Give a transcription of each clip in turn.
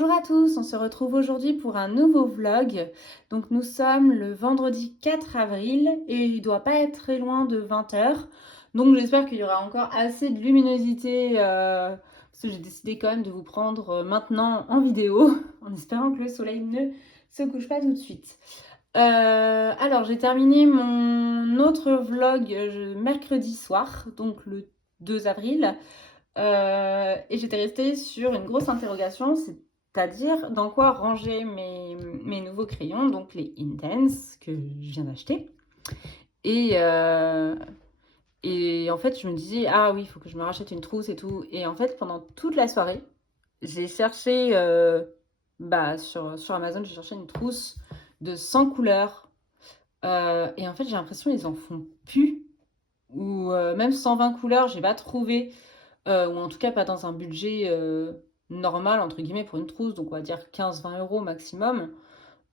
Bonjour à tous, on se retrouve aujourd'hui pour un nouveau vlog. Donc nous sommes le vendredi 4 avril et il doit pas être très loin de 20 heures. Donc j'espère qu'il y aura encore assez de luminosité parce que j'ai décidé quand même de vous prendre maintenant en vidéo en espérant que le soleil ne se couche pas tout de suite. Alors j'ai terminé mon autre vlog mercredi soir, donc le 2 avril. Et j'étais restée sur une grosse interrogation, c'est-à-dire dans quoi ranger mes nouveaux crayons, donc les Intense que je viens d'acheter. Et, euh, et en fait, je me disais, ah oui, il faut que je me rachète une trousse et tout. Et en fait, pendant toute la soirée, j'ai cherché sur Amazon, j'ai cherché une trousse de 100 couleurs. Et en fait, j'ai l'impression qu'ils en font plus. Ou même 120 couleurs, j'ai pas trouvé. Ou en tout cas pas dans un budget normal, entre guillemets, pour une trousse, donc on va dire 15-20 € maximum.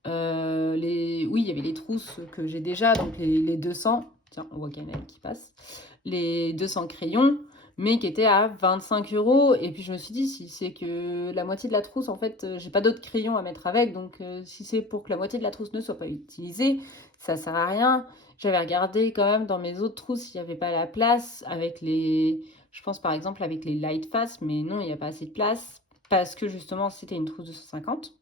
Oui, il y avait les trousses que j'ai déjà, donc les 200, tiens, on voit Cannelle qui passe, les 200 crayons, mais qui étaient à 25 €. Et puis je me suis dit, si c'est que la moitié de la trousse, en fait, j'ai pas d'autres crayons à mettre avec, donc si c'est pour que la moitié de la trousse ne soit pas utilisée, ça sert à rien. J'avais regardé quand même dans mes autres trousses s'il n'y avait pas la place avec je pense par exemple avec les Light Fast, mais non, il n'y a pas assez de place parce que justement c'était une trousse de 150.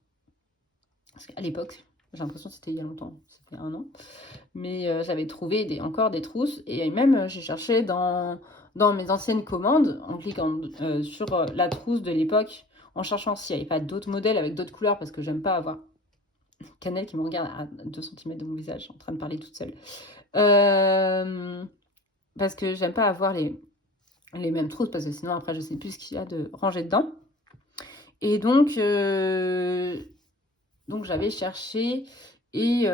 Parce qu'à l'époque, j'ai l'impression que c'était il y a longtemps, c'était 1 an. Mais j'avais trouvé encore des trousses et même j'ai cherché dans mes anciennes commandes en cliquant sur la trousse de l'époque, en cherchant s'il n'y avait pas d'autres modèles avec d'autres couleurs parce que j'aime pas avoir Cannelle qui me regarde à 2 cm de mon visage en train de parler toute seule. Parce que j'aime pas avoir les mêmes trousses parce que sinon après je sais plus ce qu'il y a de rangé dedans. Et donc j'avais cherché et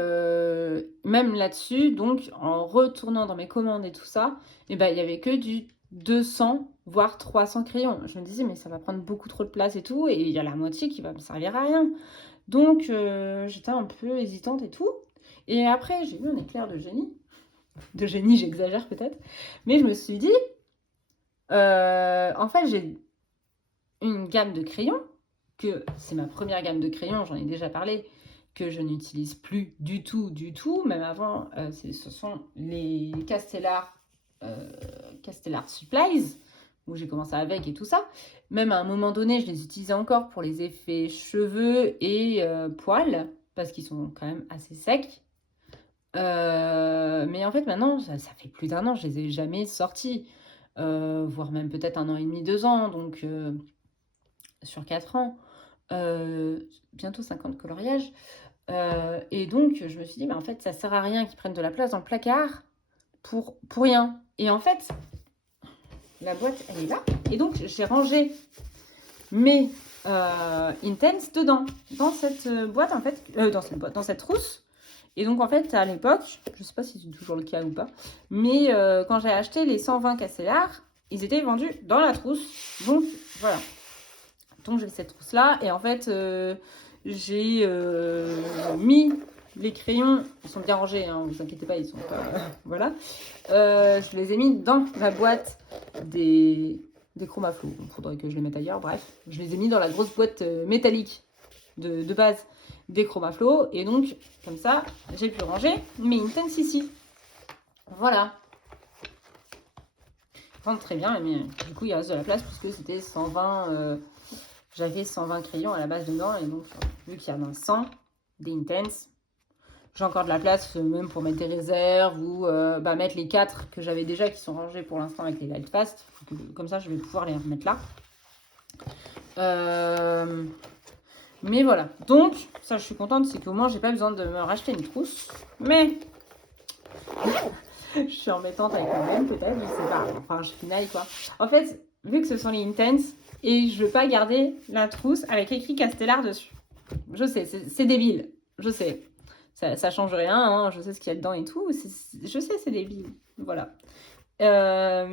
même là-dessus, donc en retournant dans mes commandes et tout ça, et ben il y avait que du 200 voire 300 crayons. Je me disais mais ça va prendre beaucoup trop de place et tout, et il y a la moitié qui va me servir à rien. Donc j'étais un peu hésitante et tout. Et après j'ai eu un éclair de génie. De génie, j'exagère peut-être. Mais je me suis dit, en fait j'ai une gamme de crayons, que c'est ma première gamme de crayons, j'en ai déjà parlé, que je n'utilise plus du tout, même avant, ce sont les Castellar Supplies, où j'ai commencé avec et tout ça. Même à un moment donné, je les utilisais encore pour les effets cheveux et poils, parce qu'ils sont quand même assez secs. Mais en fait, maintenant, ça fait plus d'1 an, je les ai jamais sortis, voire même peut-être 1 an et demi, 2 ans, donc sur 4 ans. Bientôt 50 coloriages. Et donc, je me suis dit, en fait, ça sert à rien qu'ils prennent de la place dans le placard pour rien. Et en fait, la boîte, elle est là. Et donc, j'ai rangé mes Intense dedans, dans cette boîte, en fait, dans cette trousse. Et donc, en fait, à l'époque, je sais pas si c'est toujours le cas ou pas, mais quand j'ai acheté les 120 Castellar, ils étaient vendus dans la trousse. Donc, voilà. Donc j'ai cette trousse là et en fait j'ai mis les crayons, ils sont bien rangés, hein, vous inquiétez pas, ils sont pas voilà. Je les ai mis dans la boîte des Chromaflow. Il faudrait que je les mette ailleurs, bref. Je les ai mis dans la grosse boîte métallique de base des Chromaflow et donc comme ça j'ai pu ranger mes Intense ici. Voilà. Rentre très bien, mais du coup il reste de la place puisque c'était 120. J'avais 120 crayons à la base dedans, et donc vu qu'il y en a 100 des Intense, j'ai encore de la place même pour mettre des réserves ou mettre les 4 que j'avais déjà qui sont rangés pour l'instant avec les Light Fast. Comme ça, je vais pouvoir les remettre là. Mais voilà. Donc, ça, je suis contente, c'est qu'au moins, j'ai pas besoin de me racheter une trousse. Mais je suis embêtante avec moi-même, peut-être, je sais pas. Enfin, je finaille quoi. En fait, vu que ce sont les Intense, et je veux pas garder la trousse avec écrit Castellar dessus. Je sais, c'est débile. Je sais. Ça change rien, hein, je sais ce qu'il y a dedans et tout. Je sais, c'est débile. Voilà. Ah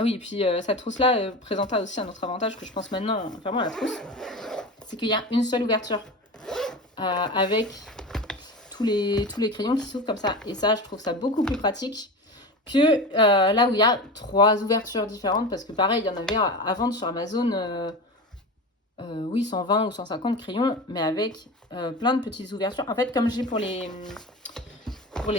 oui, et puis cette trousse-là présenta aussi un autre avantage que je pense maintenant, vraiment à la trousse. C'est qu'il y a une seule ouverture avec tous les crayons qui s'ouvrent comme ça. Et ça, je trouve ça beaucoup plus pratique que là où il y a 3 ouvertures différentes, parce que pareil, il y en avait à vendre sur Amazon oui, 120 ou 150 crayons, mais avec plein de petites ouvertures. En fait, comme j'ai pour les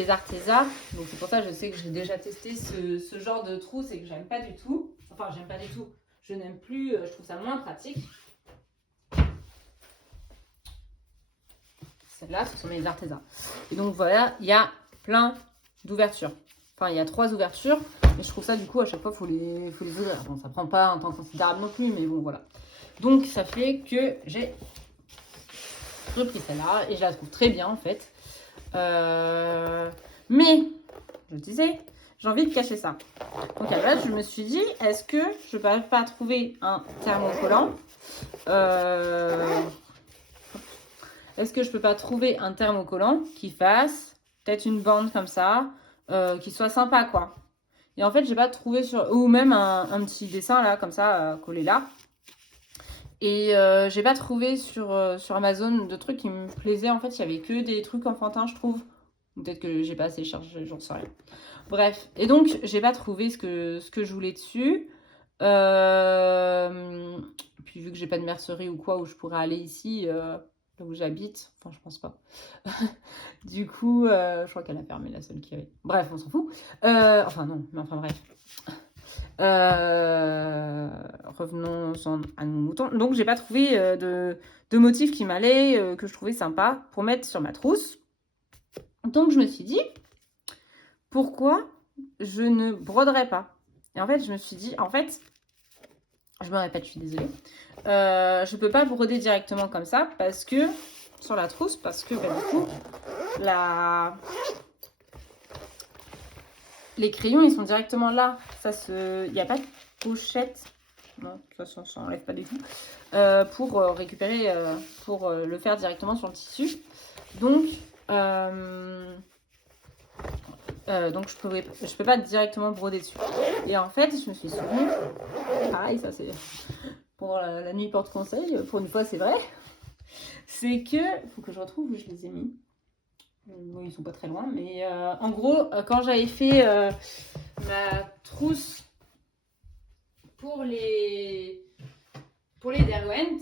artésas, donc c'est pour ça que je sais que j'ai déjà testé ce genre de trousse et que j'aime pas du tout. Enfin, j'aime pas du tout. Je n'aime plus, je trouve ça moins pratique. Celles-là, ce sont mes artésas. Et donc voilà, il y a plein d'ouvertures. Enfin, il y a 3 ouvertures, mais je trouve ça, du coup, à chaque fois, il faut les ouvrir. Bon, ça prend pas un temps considérable non plus, mais bon, voilà. Donc, ça fait que j'ai repris celle-là, et je la trouve très bien, en fait. Mais, je disais, j'ai envie de cacher ça. Donc, à la base, je me suis dit, est-ce que je peux pas trouver un thermocollant Est-ce que je peux pas trouver un thermocollant qui fasse peut-être une bande comme ça, qui soit sympa, quoi. Et en fait, j'ai pas trouvé sur... Ou même un petit dessin, là, comme ça, collé là. Et j'ai pas trouvé sur Amazon de trucs qui me plaisaient. En fait, il y avait que des trucs enfantins, je trouve. Peut-être que j'ai pas assez cherché, j'en sais rien. Bref. Et donc, j'ai pas trouvé ce que je voulais dessus. Puis vu que j'ai pas de mercerie ou quoi où je pourrais aller ici, là où j'habite, enfin je pense pas. Du coup, je crois qu'elle a fermé la seule qu'il y avait. Bref, on s'en fout. Enfin non, mais enfin bref. Revenons à nos moutons. Donc j'ai pas trouvé de motif qui m'allait, que je trouvais sympa pour mettre sur ma trousse. Donc je me suis dit, pourquoi je ne broderais pas? Et en fait, je me suis dit, en fait, je me répète, je suis désolée. Je peux pas broder directement comme ça parce que sur la trousse, parce que bah, du coup, les crayons ils sont directement là. Il n'y a pas de pochette. Non, ça s'enlève pas du tout. Pour récupérer, pour le faire directement sur le tissu. Donc je peux pas directement broder dessus. Et en fait, je me suis souvenue, pareil, ça c'est pour la nuit porte conseil, pour une fois c'est vrai, c'est que, faut que je retrouve où je les ai mis. Bon, ils sont pas très loin, mais en gros, quand j'avais fait ma trousse pour les Derwent,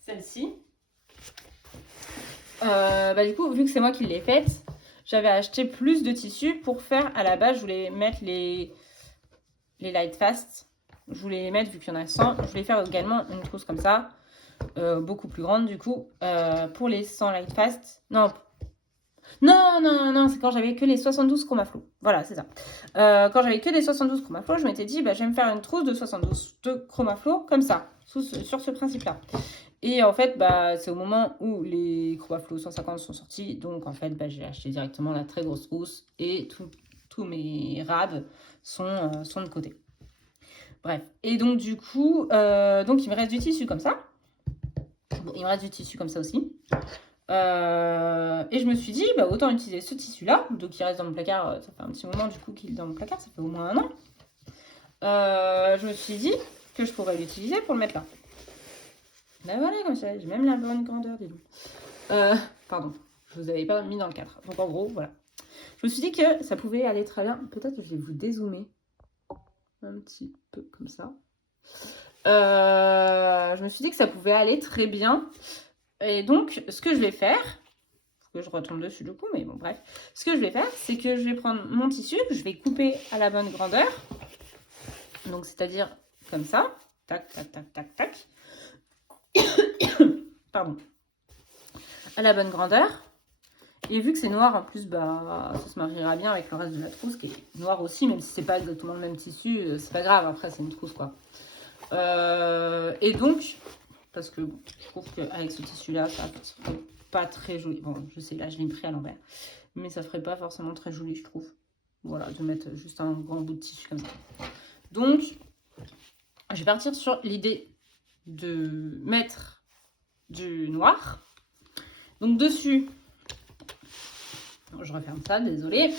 celle-ci, bah, du coup, vu que c'est moi qui l'ai faite, j'avais acheté plus de tissu pour faire, à la base, je voulais mettre les Light Fast. Je voulais les mettre, vu qu'il y en a 100, je voulais faire également une trousse comme ça, beaucoup plus grande du coup, pour les 100 Light Fast. Non, c'est quand j'avais que les 72 Chromaflow. Voilà, c'est ça. Quand j'avais que les 72 Chromaflow, je m'étais dit, bah, je vais me faire une trousse de 72 de Chromaflow comme ça, sur ce principe-là. Et en fait, bah, c'est au moment où les Chromaflow 150 sont sortis. Donc, en fait, bah, j'ai acheté directement la très grosse trousse et tous mes rads sont de côté. Bref. Et donc, du coup, donc, il me reste du tissu comme ça. Bon, il me reste du tissu comme ça aussi. Et je me suis dit, bah, autant utiliser ce tissu-là, donc il reste dans mon placard, ça fait un petit moment du coup qu'il est dans mon placard, ça fait au moins 1 an. Je me suis dit que je pourrais l'utiliser pour le mettre là. Ben voilà, comme ça, j'ai même la bonne grandeur des loups. Pardon, je vous avais pas mis dans le cadre. Donc en gros, voilà. Je me suis dit que ça pouvait aller très bien. Peut-être que je vais vous dézoomer un petit peu comme ça. Je me suis dit que ça pouvait aller très bien. Et donc, ce que je vais faire, faut que je retombe dessus du coup, mais bon, bref. Ce que je vais faire, c'est que je vais prendre mon tissu, que je vais couper à la bonne grandeur. Donc, c'est-à-dire comme ça. Tac, tac, tac, tac, tac. Pardon. À la bonne grandeur. Et vu que c'est noir, en plus, bah, ça se mariera bien avec le reste de la trousse, qui est noir aussi, même si c'est pas exactement le même tissu, c'est pas grave, après c'est une trousse, quoi. Et donc, parce que je trouve qu'avec ce tissu-là, ça ferait pas très joli. Bon, je sais, là, je l'ai pris à l'envers. Mais ça ferait pas forcément très joli, je trouve. Voilà, de mettre juste un grand bout de tissu comme ça. Donc, je vais partir sur l'idée de mettre du noir. Donc, dessus, je referme ça, désolée.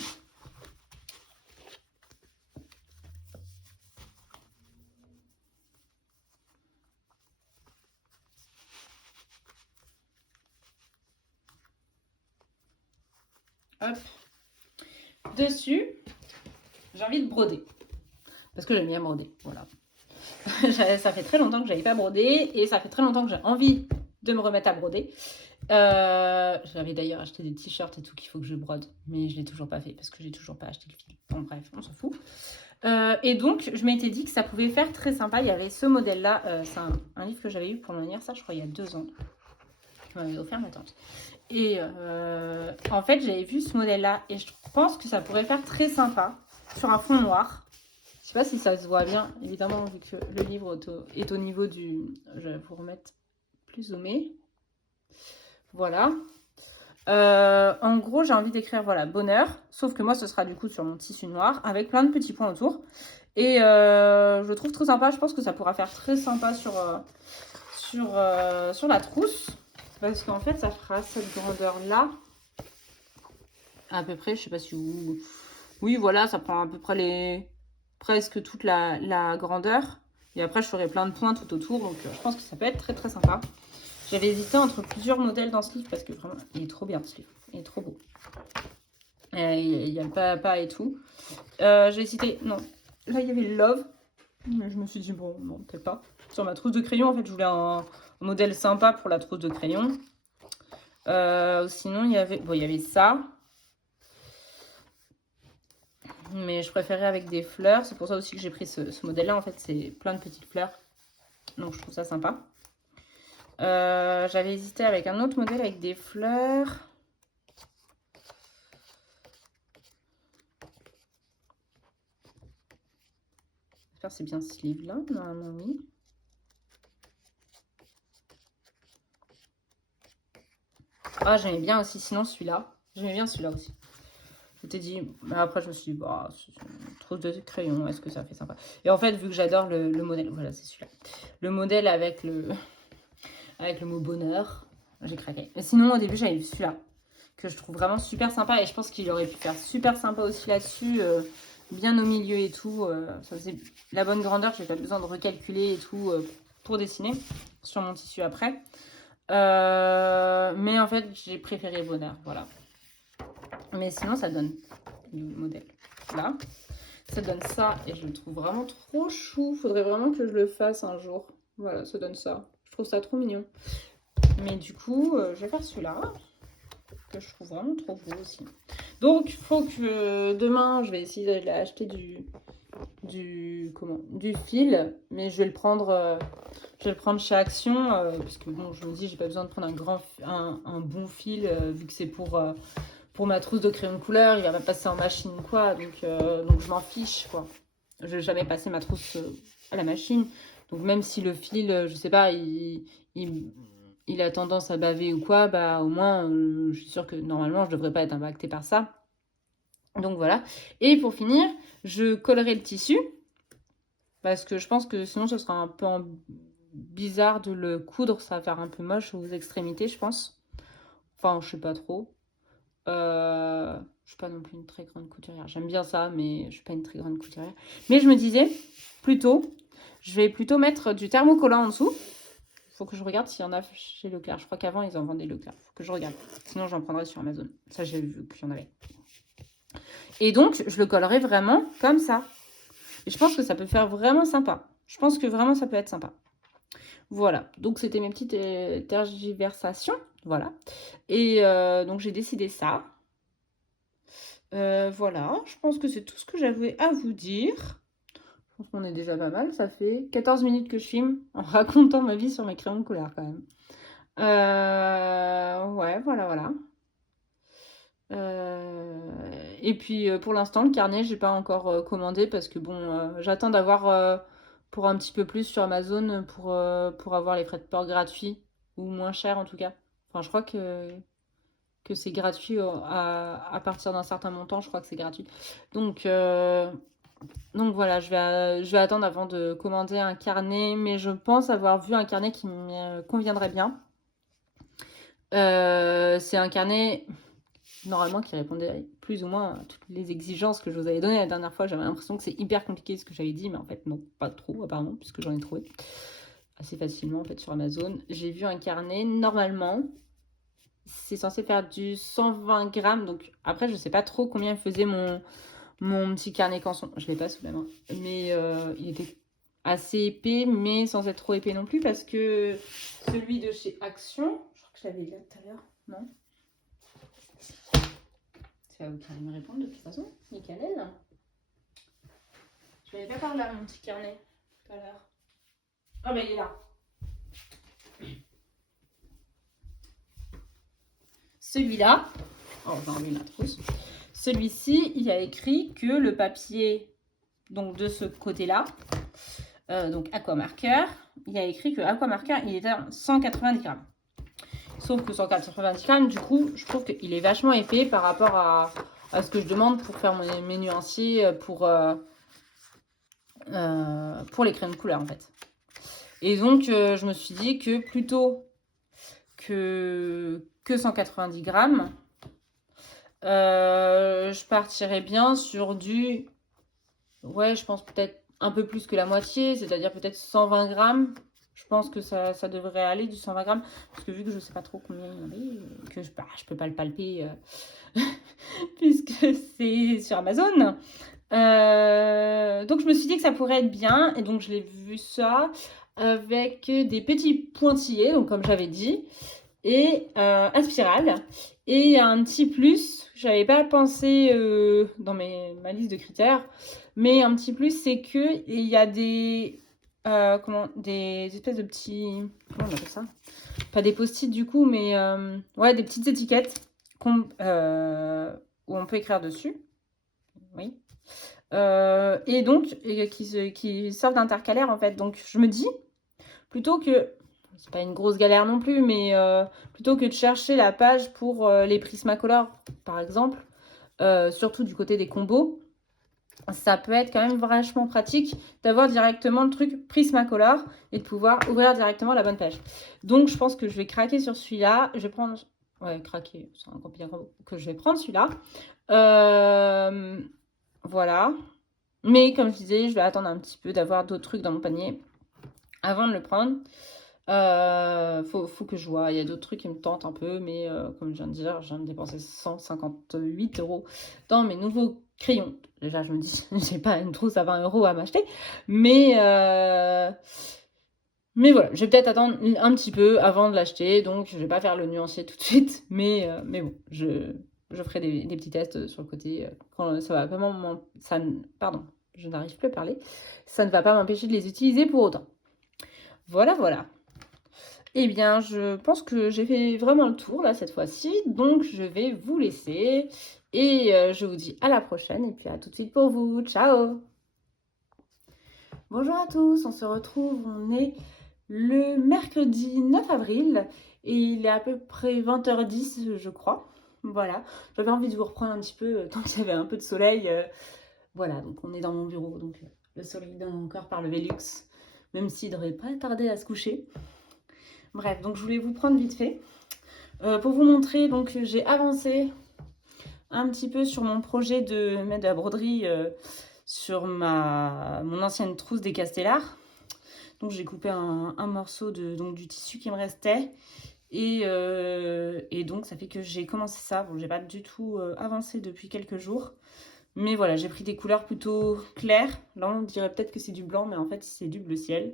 Hop. Dessus, j'ai envie de broder. Parce que j'aime bien broder, voilà. Ça fait très longtemps que j'avais pas brodé et ça fait très longtemps que j'ai envie de me remettre à broder. J'avais d'ailleurs acheté des t-shirts et tout qu'il faut que je brode, mais je l'ai toujours pas fait parce que j'ai toujours pas acheté le fil. Bon bref, on s'en fout. Et donc je m'étais dit que ça pouvait faire très sympa. Il y avait ce modèle-là, c'est un livre que j'avais eu pour mon anniversaire, je crois il y a 2 ans. Je m'avais offert ma tante. Et en fait j'avais vu ce modèle-là et je pense que ça pourrait faire très sympa sur un fond noir. Je sais pas si ça se voit bien, évidemment, vu que le livre est au niveau du... Je vais vous remettre plus zoomé. Voilà. En gros, j'ai envie d'écrire, voilà, bonheur. Sauf que moi, ce sera du coup sur mon tissu noir, avec plein de petits points autour. Et je le trouve très sympa. Je pense que ça pourra faire très sympa sur la trousse. Parce qu'en fait, ça fera cette grandeur-là. À peu près, je sais pas si vous... Oui, voilà, ça prend à peu près presque toute la grandeur. Et après, je ferai plein de points tout autour. Donc, je pense que ça peut être très, très sympa. J'avais hésité entre plusieurs modèles dans ce livre parce que vraiment, il est trop bien ce livre. Il est trop beau. Il y a le papa et tout. J'ai hésité... Non. Là, il y avait Love. Mais je me suis dit, bon, non, peut-être pas. Sur ma trousse de crayon, en fait, je voulais un modèle sympa pour la trousse de crayon. Sinon, il y avait ça. Mais je préférais avec des fleurs. C'est pour ça aussi que j'ai pris ce modèle-là. En fait, c'est plein de petites fleurs. Donc, je trouve ça sympa. J'avais hésité avec un autre modèle avec des fleurs. J'espère que c'est bien ce livre-là. Normalement, oui. Ah, j'aimais bien aussi, sinon celui-là. J'aimais bien celui-là aussi. Je t'ai dit, mais après je me suis dit, bah, c'est une trousse de crayon, est-ce que ça fait sympa? Et en fait, vu que j'adore le modèle, voilà, c'est celui-là. Le modèle avec le mot bonheur, j'ai craqué. Mais sinon, au début, j'avais vu celui-là, que je trouve vraiment super sympa. Et je pense qu'il aurait pu faire super sympa aussi là-dessus, bien au milieu et tout. Ça faisait la bonne grandeur, j'ai pas besoin de recalculer et tout pour dessiner sur mon tissu après. Mais en fait, j'ai préféré bonheur, voilà. Mais sinon, ça donne le modèle là. Ça donne ça et je le trouve vraiment trop chou. Faudrait vraiment que je le fasse un jour. Voilà, ça donne ça. Je trouve ça trop mignon. Mais du coup, je vais faire celui-là, que je trouve vraiment trop beau aussi. Donc, il faut que demain, je vais essayer d'aller acheter du fil. Mais je vais le prendre, chez Action. Parce que bon, je me dis, j'ai pas besoin de prendre un bon fil, vu que c'est pour ma trousse de crayon de couleur, il va pas passer en machine ou quoi, donc je m'en fiche, quoi. Je vais jamais passer ma trousse à la machine. Donc même si le fil, je sais pas, il a tendance à baver ou quoi, bah au moins, je suis sûre que normalement, je devrais pas être impactée par ça. Donc voilà. Et pour finir, je collerai le tissu, parce que je pense que sinon, ce sera un peu bizarre de le coudre, ça va faire un peu moche aux extrémités, je pense. Enfin, je sais pas trop. Je suis pas non plus une très grande couturière. J'aime bien ça, mais je suis pas une très grande couturière. Mais je me disais, plutôt, je vais plutôt mettre du thermocollant en dessous. Il faut que je regarde s'il y en a chez Leclerc. Je crois qu'avant, ils en vendaient Leclerc. Il faut que je regarde. Sinon, j'en prendrai sur Amazon. Ça, j'ai vu qu'il y en avait. Et donc, je le collerai vraiment comme ça. Et je pense que ça peut faire vraiment sympa. Je pense que vraiment, ça peut être sympa. Voilà. Donc, c'était mes petites tergiversations. Voilà. Et donc, j'ai décidé ça. Voilà, je pense que c'est tout ce que j'avais à vous dire. Je pense qu'on est déjà pas mal. Ça fait 14 minutes que je filme en racontant ma vie sur mes crayons de couleur quand même. Ouais, voilà. Et puis pour l'instant, le carnet, j'ai pas encore commandé parce que bon, j'attends d'avoir pour un petit peu plus sur Amazon pour avoir les frais de port gratuits ou moins chers en tout cas. Enfin, je crois que c'est gratuit à partir d'un certain montant, je crois que c'est gratuit. Donc voilà, je vais attendre avant de commander un carnet, mais je pense avoir vu un carnet qui me conviendrait bien. C'est un carnet, normalement, qui répondait plus ou moins à toutes les exigences que je vous avais données la dernière fois. J'avais l'impression que c'est hyper compliqué ce que j'avais dit, mais en fait, non, pas trop, apparemment, puisque j'en ai trouvé assez facilement, en fait, sur Amazon. J'ai vu un carnet, normalement, c'est censé faire du 120 grammes, donc après, je sais pas trop combien faisait mon petit carnet canson. Je l'ai pas sous la main, mais il était assez épais, mais sans être trop épais non plus, parce que celui de chez Action, je crois que je l'avais là tout à l'heure, non? C'est à vous qui allez me répondre de toute façon, Michael. Je n'avais pas parlé à mon petit carnet tout à l'heure. Ah bah il est là. Celui-là, oh, on va enlever la trousse. Celui-ci, il y a écrit que le papier, donc de ce côté-là, donc Aquamarker, il y a écrit que Aquamarker, il était à 190 grammes. Sauf que 190 grammes, du coup, je trouve qu'il est vachement épais par rapport à ce que je demande pour faire mes nuanciers pour les crayons de couleur, en fait. Et donc, je me suis dit que plutôt que 190 grammes, je partirais bien sur du... Ouais, je pense peut-être un peu plus que la moitié, c'est-à-dire peut-être 120 grammes. Je pense que ça devrait aller du 120 grammes, parce que vu que je ne sais pas trop combien il y en a, que je peux pas le palper puisque c'est sur Amazon. Donc je me suis dit que ça pourrait être bien, et donc je l'ai vu ça avec des petits pointillés, donc comme j'avais dit, et un spirale. Et il y a un petit plus, j'avais pas pensé dans ma liste de critères, mais un petit plus, c'est que il y a des des espèces de petits, comment on appelle ça, pas des post-it du coup, mais ouais, des petites étiquettes où on peut écrire dessus, oui, et donc qui servent d'intercalaire en fait. Donc je me dis, plutôt que, c'est pas une grosse galère non plus, mais plutôt que de chercher la page pour les Prismacolor par exemple, surtout du côté des combos, ça peut être quand même vachement pratique d'avoir directement le truc Prismacolor et de pouvoir ouvrir directement la bonne page. Donc je pense que je vais craquer sur celui-là. Je vais prendre... Ouais, craquer, c'est un gros que je vais prendre celui-là. Voilà. Mais comme je disais, je vais attendre un petit peu d'avoir d'autres trucs dans mon panier avant de le prendre. Faut que je vois. Il y a d'autres trucs qui me tentent un peu, mais comme je viens de dire, je viens de dépenser 158 € dans mes nouveaux crayons. Déjà, je me dis, j'ai pas une trousse à 20 € à m'acheter, mais voilà, je vais peut-être attendre un petit peu avant de l'acheter, donc je vais pas faire le nuancier tout de suite, mais bon, je ferai des petits tests sur le côté quand ça va vraiment pardon, je n'arrive plus à parler. Ça ne va pas m'empêcher de les utiliser pour autant. Voilà, voilà. Eh bien, je pense que j'ai fait vraiment le tour là cette fois-ci, donc je vais vous laisser et je vous dis à la prochaine et puis à tout de suite pour vous. Ciao! Bonjour à tous, on se retrouve, on est le mercredi 9 avril et il est à peu près 20h10 je crois. Voilà, j'avais envie de vous reprendre un petit peu tant qu'il y avait un peu de soleil. Voilà, donc on est dans mon bureau, donc le soleil donne encore par le Velux, même s'il ne devrait pas tarder à se coucher. Bref, donc je voulais vous prendre vite fait pour vous montrer, donc j'ai avancé un petit peu sur mon projet de mettre de la broderie sur mon ancienne trousse des Castellars. Donc j'ai coupé un morceau du tissu qui me restait et donc ça fait que j'ai commencé ça. Bon, j'ai pas du tout avancé depuis quelques jours, mais voilà, j'ai pris des couleurs plutôt claires. Là on dirait peut-être que c'est du blanc, mais en fait c'est du bleu ciel.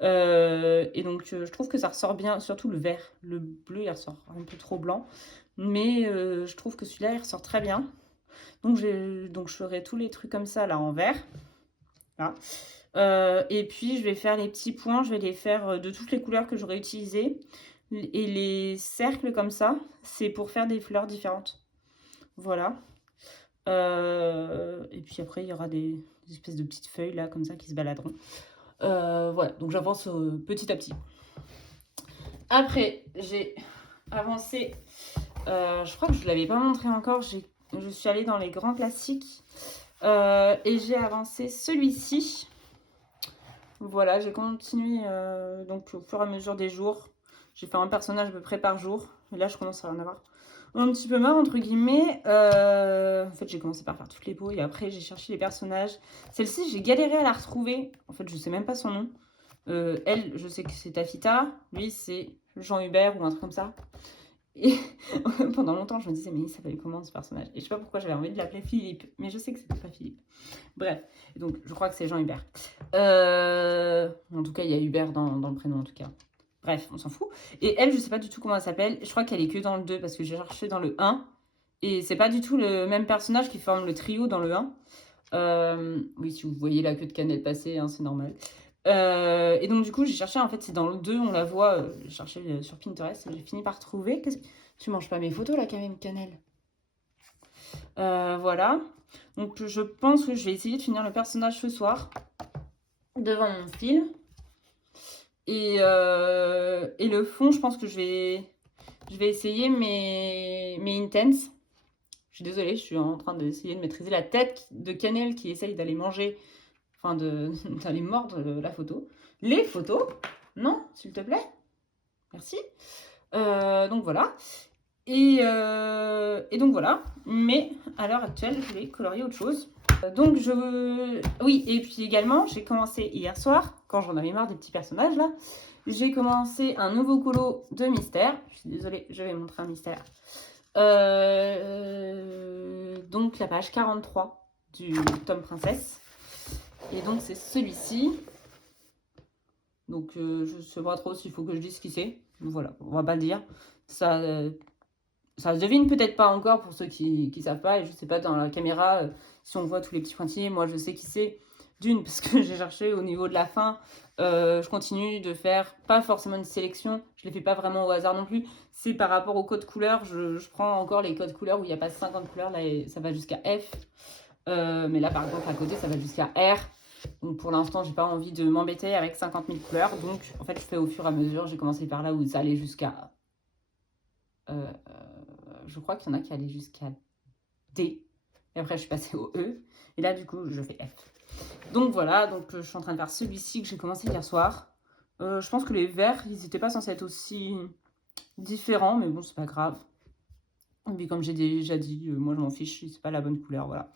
Et donc je trouve que ça ressort bien, surtout le vert. Le bleu il ressort un peu trop blanc, mais je trouve que celui-là il ressort très bien. Donc je ferai tous les trucs comme ça là en vert. Là. Et puis je vais faire les petits points, je vais les faire de toutes les couleurs que j'aurais utilisées. Et les cercles comme ça, c'est pour faire des fleurs différentes. Voilà. Et puis après il y aura des espèces de petites feuilles là comme ça qui se baladeront. Voilà, donc j'avance petit à petit. Après, j'ai avancé, je crois que je ne l'avais pas montré encore, je suis allée dans les grands classiques et j'ai avancé celui-ci. Voilà, j'ai continué donc au fur et à mesure des jours. J'ai fait un personnage à peu près par jour, et là je commence à en avoir un petit peu marre entre guillemets. En fait j'ai commencé par faire toutes les peaux et après j'ai cherché les personnages. Celle-ci j'ai galéré à la retrouver, en fait je sais même pas son nom. Elle, je sais que c'est Tafita, lui c'est Jean Hubert ou un truc comme ça. Et pendant longtemps, je me disais, mais il s'appelle comment ce personnage? Et je sais pas pourquoi j'avais envie de l'appeler Philippe, mais je sais que c'était pas Philippe. Bref, et donc je crois que c'est Jean Hubert. En tout cas, il y a Hubert dans le prénom en tout cas. Bref, on s'en fout. Et elle, je sais pas du tout comment elle s'appelle. Je crois qu'elle est que dans le 2 parce que j'ai cherché dans le 1. Et c'est pas du tout le même personnage qui forme le trio dans le 1. Oui, si vous voyez la queue de cannelle passer, hein, c'est normal. Et donc du coup, j'ai cherché, en fait, c'est dans le 2, on la voit, j'ai cherché sur Pinterest, j'ai fini par trouver. Tu manges pas mes photos là quand même, cannelle. Voilà. Donc je pense que je vais essayer de finir le personnage ce soir, devant mon film. Et le fond, je pense que je vais essayer mes intense. Je suis désolée, je suis en train d'essayer de maîtriser la tête de cannelle qui essaye d'aller manger, enfin d'aller mordre la photo. Les photos, non, s'il te plaît. Merci. Donc voilà. Et donc voilà. Mais à l'heure actuelle, je vais colorier autre chose. Donc oui, et puis également, j'ai commencé hier soir, quand j'en avais marre des petits personnages là, j'ai commencé un nouveau colo de mystère. Je suis désolée, je vais montrer un mystère. Donc la page 43 du tome princesse. Et donc c'est celui-ci. Donc je sais pas trop s'il faut que je dise qui c'est. Voilà, on va pas le dire. Ça se devine peut-être pas encore pour ceux qui savent pas. Et je sais pas dans la caméra si on voit tous les petits pointillés. Moi je sais qui c'est. D'une, parce que j'ai cherché au niveau de la fin. Je continue de faire pas forcément une sélection. Je les fais pas vraiment au hasard non plus. C'est par rapport aux codes couleurs. Je prends encore les codes couleurs où il n'y a pas 50 couleurs. Là, ça va jusqu'à F. Mais là, par contre, à côté, ça va jusqu'à R. Donc pour l'instant, j'ai pas envie de m'embêter avec 50 000 couleurs. Donc en fait, je fais au fur et à mesure. J'ai commencé par là où ça allait jusqu'à... je crois qu'il y en a qui allaient jusqu'à D. Et après, je suis passée au E. Et là, du coup, je fais F. Donc voilà, donc je suis en train de faire celui-ci que j'ai commencé hier soir. Je pense que les verts, ils n'étaient pas censés être aussi différents, mais bon, c'est pas grave. Et puis comme j'ai déjà dit, moi je m'en fiche, c'est pas la bonne couleur, voilà.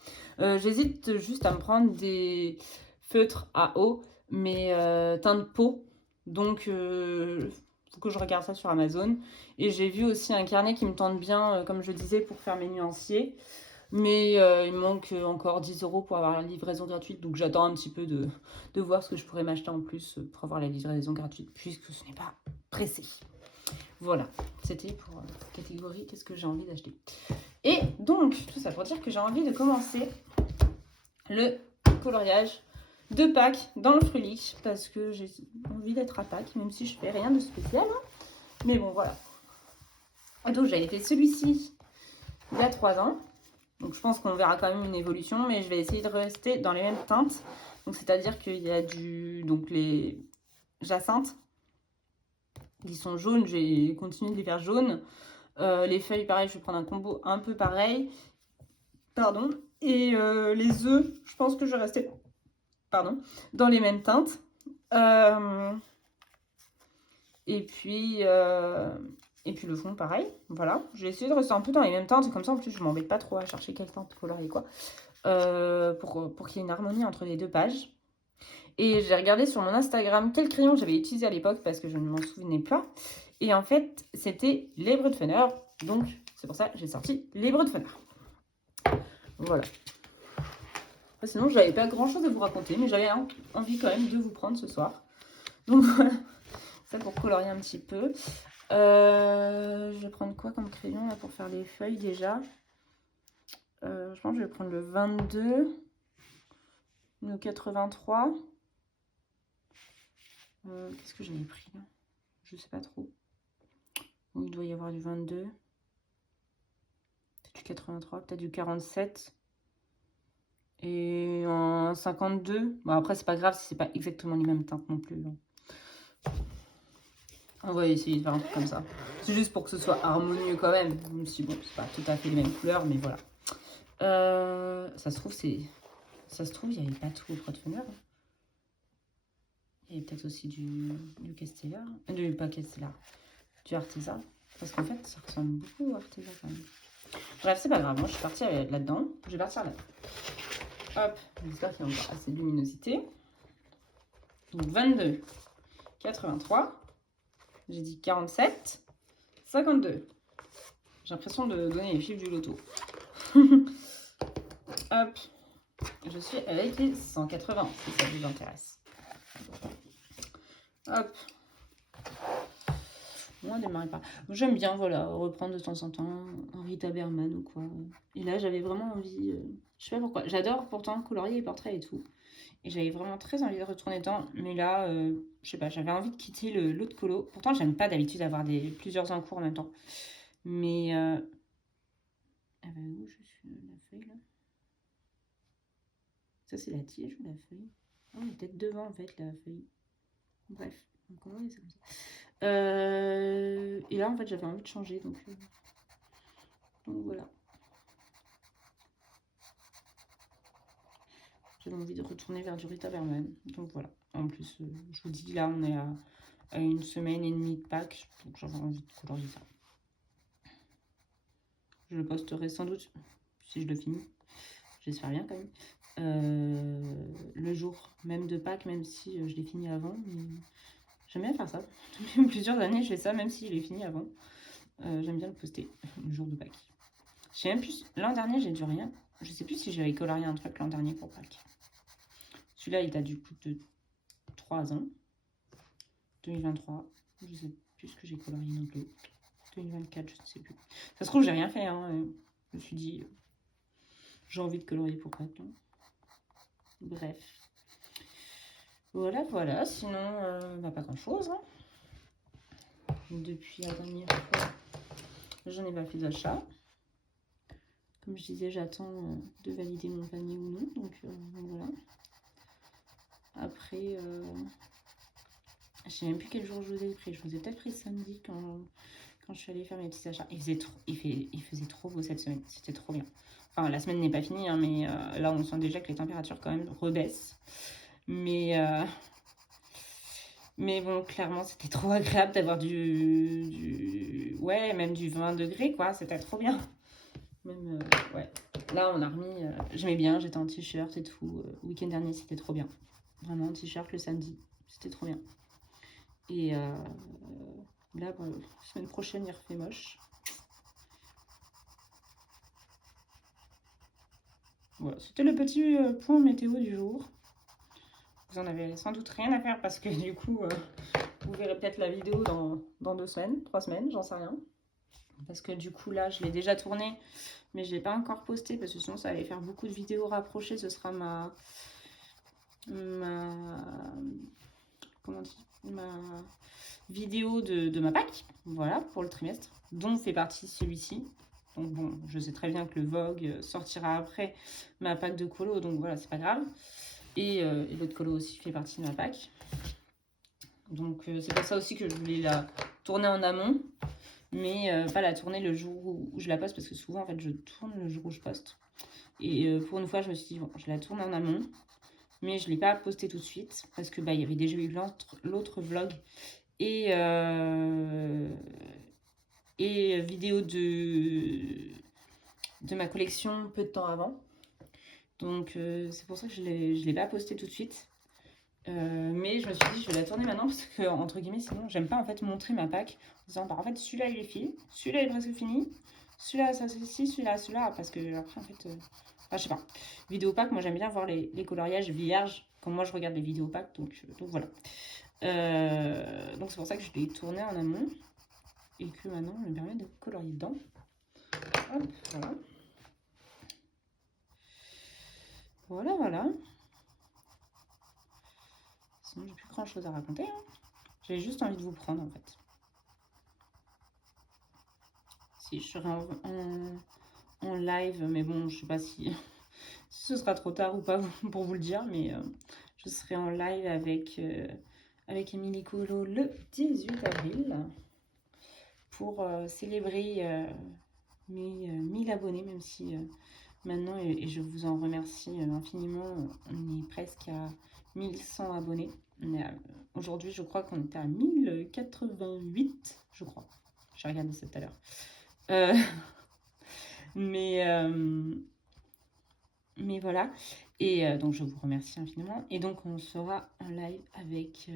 J'hésite juste à me prendre des feutres à eau, mais teint de peau. Donc faut que je regarde ça sur Amazon. Et j'ai vu aussi un carnet qui me tente bien, comme je disais, pour faire mes nuanciers. Mais il me manque encore 10 € pour avoir la livraison gratuite. Donc j'attends un petit peu de voir ce que je pourrais m'acheter en plus pour avoir la livraison gratuite, puisque ce n'est pas pressé. Voilà, c'était pour catégorie qu'est-ce que j'ai envie d'acheter. Et donc, tout ça pour dire que j'ai envie de commencer le coloriage de Pâques dans le Fröhlich, parce que j'ai envie d'être à Pâques, même si je fais rien de spécial. Hein. Mais bon, voilà. Et donc j'avais fait celui-ci il y a 3 ans. Donc je pense qu'on verra quand même une évolution, mais je vais essayer de rester dans les mêmes teintes. Donc c'est-à-dire qu'il y a donc les jacinthes qui sont jaunes, j'ai continué de les faire jaunes. Les feuilles, pareil, je vais prendre un combo un peu pareil. Pardon. Et les œufs, je pense que je vais rester dans les mêmes teintes. Et puis le fond, pareil. Voilà. J'ai essayé de rester un peu dans les mêmes teintes. Comme ça, en plus, je m'embête pas trop à chercher quelle teinte colorier quoi. Pour qu'il y ait une harmonie entre les deux pages. Et j'ai regardé sur mon Instagram quel crayon j'avais utilisé à l'époque parce que je ne m'en souvenais pas. Et en fait, c'était les Brutfunner. Donc, c'est pour ça que j'ai sorti les Brutfunner. Voilà. Sinon, j'avais pas grand-chose à vous raconter, mais j'avais envie quand même de vous prendre ce soir. Donc, voilà. Ça pour colorier un petit peu. Je vais prendre quoi comme crayon là pour faire les feuilles déjà? Je pense que je vais prendre le 22, le 83. Qu'est-ce que j'avais pris là? Je sais pas trop. Bon, il doit y avoir du 22. Peut-être du 83, peut-être du 47. Et en 52. Bon, après, c'est pas grave si c'est pas exactement les mêmes teintes non plus. Hein. On va essayer de faire un truc comme ça. C'est juste pour que ce soit harmonieux quand même. Même si bon, c'est pas tout à fait les mêmes couleurs, mais voilà. Ça se trouve, il n'y avait pas tout au Brutfunner. Il y avait peut-être aussi du Castellar. Pas Castellar. Du Arteza. Parce qu'en fait, ça ressemble beaucoup au Arteza quand même. Bref, c'est pas grave. Moi, je suis partie là-dedans. Je vais partir là-dedans. Hop. J'espère qu'il y a encore assez de luminosité. Donc, 22, 83. J'ai dit 47, 52. J'ai l'impression de donner les chiffres du loto. Hop, je suis avec les 180, si ça vous intéresse. Hop. Moi, démarrez pas. J'aime bien, voilà, reprendre de temps en temps un Rita Berman ou quoi. Et là, j'avais vraiment envie, je sais pas pourquoi. J'adore pourtant colorier les portraits et tout. Et j'avais vraiment très envie de retourner dedans. Mais là, je sais pas, j'avais envie de quitter l'autre colo. Pourtant, j'aime pas d'habitude avoir plusieurs en cours en même temps. Mais... Ah bah où je suis la feuille là? Ça, c'est la tige ou la feuille? Ah, on est peut-être devant en fait, la feuille. Bref, donc on va laisser comme ça. Et là, en fait, j'avais envie de changer, donc voilà. J'avais envie de retourner vers du Rita Berman, donc voilà. En plus, je vous dis, là, on est à 1 semaine et demie de Pâques, donc j'avais envie de colorier ça. Je le posterai sans doute, si je le finis. J'espère bien quand même. Le jour même de Pâques, même si je l'ai fini avant, mais j'aime bien faire ça. Depuis plusieurs années, je fais ça, même s'il est fini avant. J'aime bien le poster le jour de Pâques. Je sais même plus, l'an dernier, j'ai dû rien. Je sais plus si j'avais colorié un truc l'an dernier pour Pâques. Celui-là, il a du coup de 3 ans. 2023. Je sais plus ce que j'ai colorié non plus. 2024, je ne sais plus. Ça se trouve, j'ai rien fait. Hein. Je me suis dit, j'ai envie de colorier pour Pâques. Hein. Bref. Voilà, voilà. Sinon, pas grand-chose. Hein. Depuis la dernière fois, j'en ai pas fait d'achat. Comme je disais, j'attends de valider mon panier ou non. Donc voilà. Après, je sais même plus quel jour je vous ai pris. Je vous ai peut-être pris samedi quand je suis allée faire mes petits achats. Il faisait trop beau cette semaine. C'était trop bien. Enfin, la semaine n'est pas finie, hein, mais là, on sent déjà que les températures quand même rebaissent. Mais bon, clairement, c'était trop agréable d'avoir ouais, même du 20 degrés, quoi. C'était trop bien. Même, ouais. Là, on a remis... J'aimais bien, j'étais en t-shirt et tout. Le week-end dernier, c'était trop bien. Vraiment, en t-shirt le samedi. C'était trop bien. Et là, la semaine prochaine, il refait moche. Voilà, c'était le petit point météo du jour. Vous en avez sans doute rien à faire parce que du coup, vous verrez peut-être la vidéo dans 2 semaines, 3 semaines, j'en sais rien. Parce que du coup, là, je l'ai déjà tournée, mais je ne l'ai pas encore postée parce que sinon, ça allait faire beaucoup de vidéos rapprochées. Ce sera ma vidéo de ma Pâques, voilà, pour le trimestre, dont fait partie celui-ci. Donc bon, je sais très bien que le Vogue sortira après ma Pâques de colo, donc voilà, c'est pas grave. Et l'autre colo aussi fait partie de ma Pâques. Donc c'est pour ça aussi que je voulais la tourner en amont, mais pas la tourner le jour où je la poste, parce que souvent en fait je tourne le jour où je poste. Et pour une fois je me suis dit, bon, je la tourne en amont, mais je ne l'ai pas posté tout de suite, parce que il y avait déjà eu l'autre vlog et vidéo de ma collection peu de temps avant. Donc c'est pour ça que je l'ai pas posté tout de suite. Mais je me suis dit, je vais la tourner maintenant parce que, entre guillemets, sinon, j'aime pas en fait montrer ma Pâques en disant, bah, en fait, celui-là il est fini, celui-là est presque fini, celui-là, ça c'est ci, celui-là, parce que après, en fait, enfin, je sais pas. Vidéo Pâques, moi j'aime bien voir les coloriages vierges, comme moi je regarde les vidéos Pâques, donc voilà. Donc c'est pour ça que je l'ai tourné en amont et que maintenant, on me permet de colorier dedans. Hop, voilà. Voilà, voilà. Sinon, j'ai plus grand chose à raconter. Hein. J'avais juste envie de vous prendre en fait. Si je serai en live, mais bon, je sais pas si ce sera trop tard ou pas pour vous le dire, mais je serai en live avec Émilie Colo le 18 avril pour célébrer mes 1000 abonnés, même si maintenant, et je vous en remercie infiniment, on est presque à 1100 abonnés. Aujourd'hui, je crois qu'on était à 1088, je crois. J'ai regardé ça tout à l'heure. Mais voilà. Et donc, je vous remercie infiniment. Et donc, on sera en live avec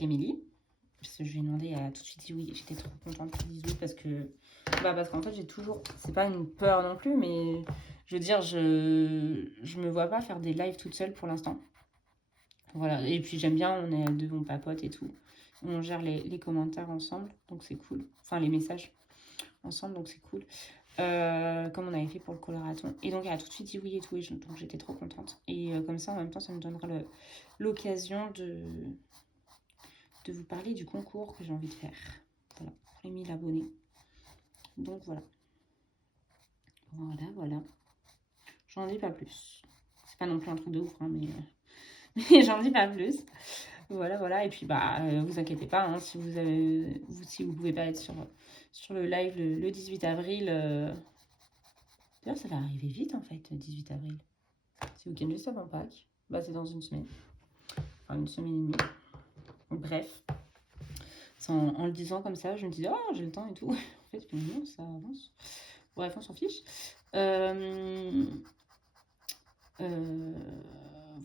Émilie. Parce que je lui ai demandé, elle a tout de suite dit oui. J'étais trop contente qu'elle dise oui parce qu'en fait, j'ai toujours... C'est pas une peur non plus, mais je veux dire, je me vois pas faire des lives toute seule pour l'instant. Voilà, et puis j'aime bien, on est à deux, on papote et tout. On gère les commentaires ensemble, donc c'est cool. Enfin, les messages ensemble, donc c'est cool. Comme on avait fait pour le coloraton. Et donc, elle a tout de suite dit oui et tout, donc j'étais trop contente. Et comme ça, en même temps, ça me donnera l'occasion de vous parler du concours que j'ai envie de faire. Voilà, j'ai 1000 abonnés. Donc voilà. Voilà. J'en dis pas plus. C'est pas non plus un truc de ouf, hein, mais j'en dis pas plus. Voilà. Et puis, vous inquiétez pas, hein, si vous pouvez pas être sur le live le 18 avril. D'ailleurs, ça va arriver vite, en fait, le 18 avril. C'est le week-end juste avant Pâques. C'est dans une semaine. Enfin, une semaine et demie. Bref. En le disant comme ça, je me disais, oh, j'ai le temps et tout. En fait, finalement, ça avance. Bref, on s'en fiche.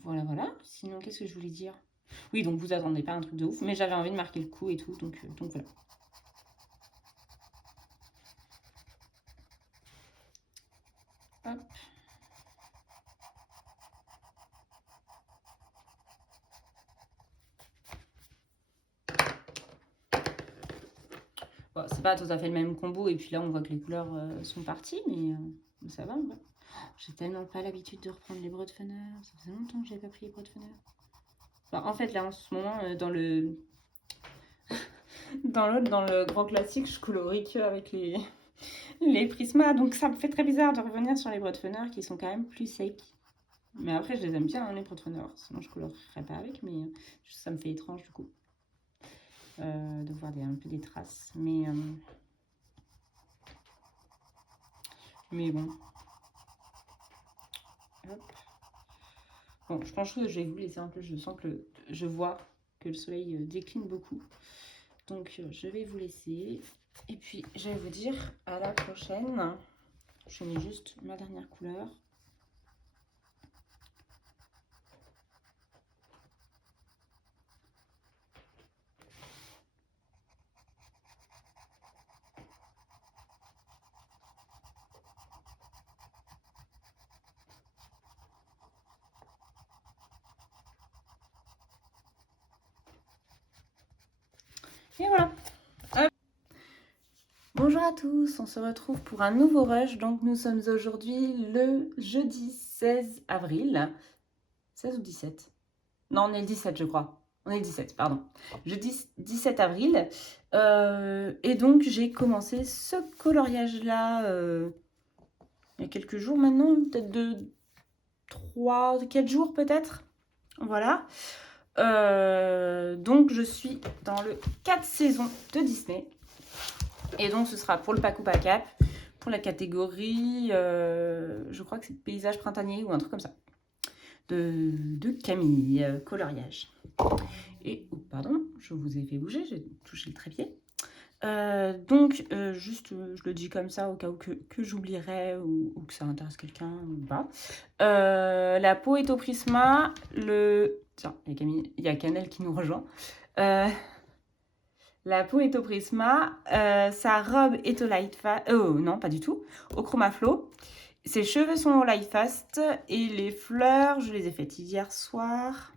Voilà. Sinon, qu'est-ce que je voulais dire? Oui, donc vous attendez pas un truc de ouf, mais j'avais envie de marquer le coup et tout, donc voilà. Hop. Bon, c'est pas tout à fait le même combo, et puis là, on voit que les couleurs sont parties, mais ça va. Ouais. J'ai tellement pas l'habitude de reprendre les Brodfenner. Ça faisait longtemps que j'avais pas pris les Brodfenner. En fait, là, en ce moment, dans le grand classique, je colorie que avec les Prisma. Donc, ça me fait très bizarre de revenir sur les Brodfenner qui sont quand même plus secs. Mais après, je les aime bien, hein, les Brodfenner. Sinon, je colorerais pas avec, mais ça me fait étrange, du coup. De voir un peu des traces. Mais bon. Hop. Bon, je pense que je vais vous laisser un peu. Je sens que je vois que le soleil décline beaucoup. Donc, je vais vous laisser. Et puis, je vais vous dire à la prochaine. Je mets juste ma dernière couleur. Et voilà. Hop. Bonjour à tous, on se retrouve pour un nouveau rush. Donc nous sommes aujourd'hui le jeudi 16 avril. 16 ou 17? Non, on est le 17 je crois. On est le 17, pardon. Jeudi 17 avril. Et donc j'ai commencé ce coloriage-là il y a quelques jours maintenant, peut-être de 4 jours peut-être. Voilà. Donc je suis dans le 4 saisons de Disney. Et donc ce sera pour le Paco Pacap, pour la catégorie, je crois que c'est paysage printanier ou un truc comme ça, de Camille, coloriage. Et, pardon, je vous ai fait bouger, j'ai touché le trépied. Donc, juste, je le dis comme ça au cas où que j'oublierais ou que ça intéresse quelqu'un ou pas. La peau est au Prisma. Tiens, il y a Canel qui nous rejoint. La peau est au Prisma. Sa robe est au Lightfast. Oh, non, pas du tout. Au Chromaflow. Ses cheveux sont au Lightfast. Et les fleurs, je les ai faites hier soir.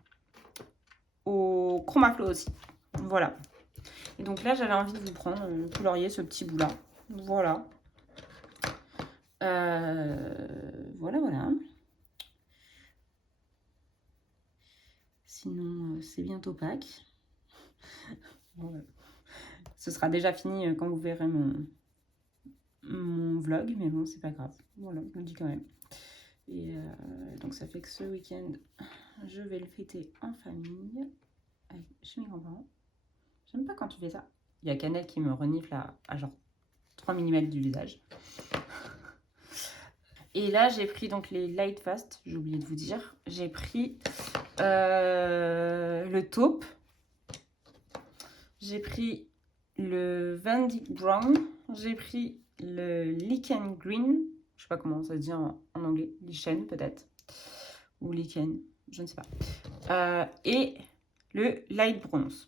Au Chromaflow aussi. Voilà. Et donc là, j'avais envie de vous prendre, colorier ce petit bout-là. Voilà. Voilà. Sinon, c'est bientôt Pâques. Voilà. Ce sera déjà fini quand vous verrez mon vlog, mais bon, c'est pas grave. Voilà, je le dis quand même. Et donc, ça fait que ce week-end, je vais le fêter en famille, chez mes grands-parents. J'aime pas quand tu fais ça. Il y a Canel qui me renifle à genre 3 mm du visage. Et là, j'ai pris donc les Lightfast, j'ai oublié de vous dire. J'ai pris le taupe. J'ai pris le Van Dyck Brown. J'ai pris le Lichen Green. Je sais pas comment ça se dit en anglais. Lichen peut-être. Ou Lichen, je ne sais pas. Et le Light Bronze.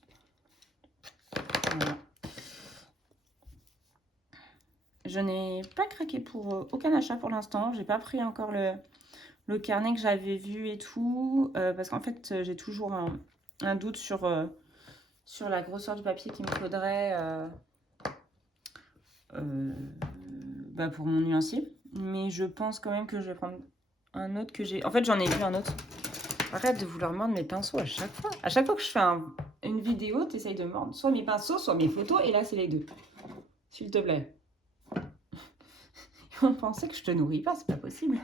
je n'ai pas craqué pour aucun achat pour l'instant. J'ai pas pris encore le carnet que j'avais vu et tout. Parce qu'en fait, j'ai toujours un doute sur la grosseur du papier qu'il me faudrait pour mon nuancier. Mais je pense quand même que je vais prendre un autre que j'ai... En fait, j'en ai vu un autre. Arrête de vouloir mordre mes pinceaux à chaque fois. À chaque fois que je fais une vidéo, tu essayes de mordre soit mes pinceaux, soit mes photos. Et là, c'est les deux. S'il te plaît. On pensait que je te nourris pas, c'est pas possible.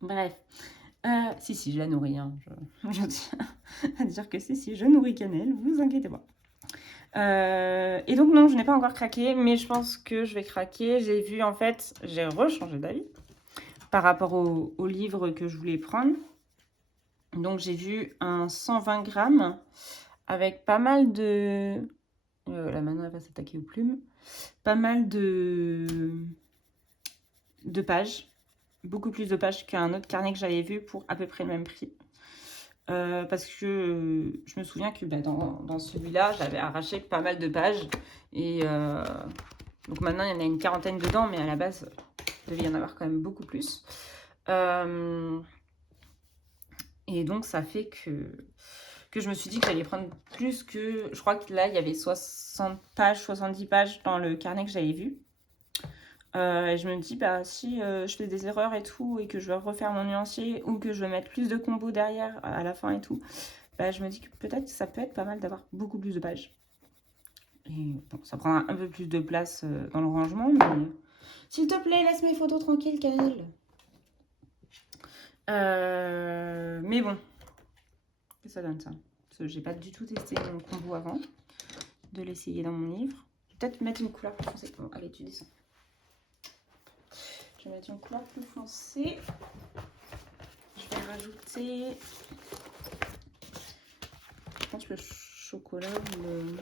Bref. Si, je la nourris. Hein. Je tiens à dire que si, je nourris Cannelle, vous inquiétez pas. Et donc non, je n'ai pas encore craqué, mais je pense que je vais craquer. J'ai vu, en fait, j'ai rechangé d'avis par rapport au livre que je voulais prendre. Donc j'ai vu un 120 grammes avec pas mal de... là maintenant elle va s'attaquer aux plumes. Pas mal de pages. Beaucoup plus de pages qu'un autre carnet que j'avais vu pour à peu près le même prix. Parce que je me souviens que dans celui-là, j'avais arraché pas mal de pages. Et donc maintenant, il y en a une quarantaine dedans, mais à la base, il devait y en avoir quand même beaucoup plus. Et donc, ça fait que je me suis dit que j'allais prendre plus que... Je crois que là, il y avait 60 pages, 70 pages dans le carnet que j'avais vu. Et je me dis, si je fais des erreurs et tout, et que je vais refaire mon nuancier, ou que je vais mettre plus de combos derrière à la fin et tout, je me dis que peut-être ça peut être pas mal d'avoir beaucoup plus de pages. Et bon, ça prendra un peu plus de place dans le rangement, mais... S'il te plaît, laisse mes photos tranquilles, Cannelle. Mais bon, que ça donne ça. Parce que j'ai pas du tout testé mon combo avant de l'essayer dans mon livre. Je vais peut-être mettre une couleur plus foncée. Bon, allez, tu descends. Je vais mettre une couleur plus foncée. Je vais rajouter, je pense, le chocolat ou le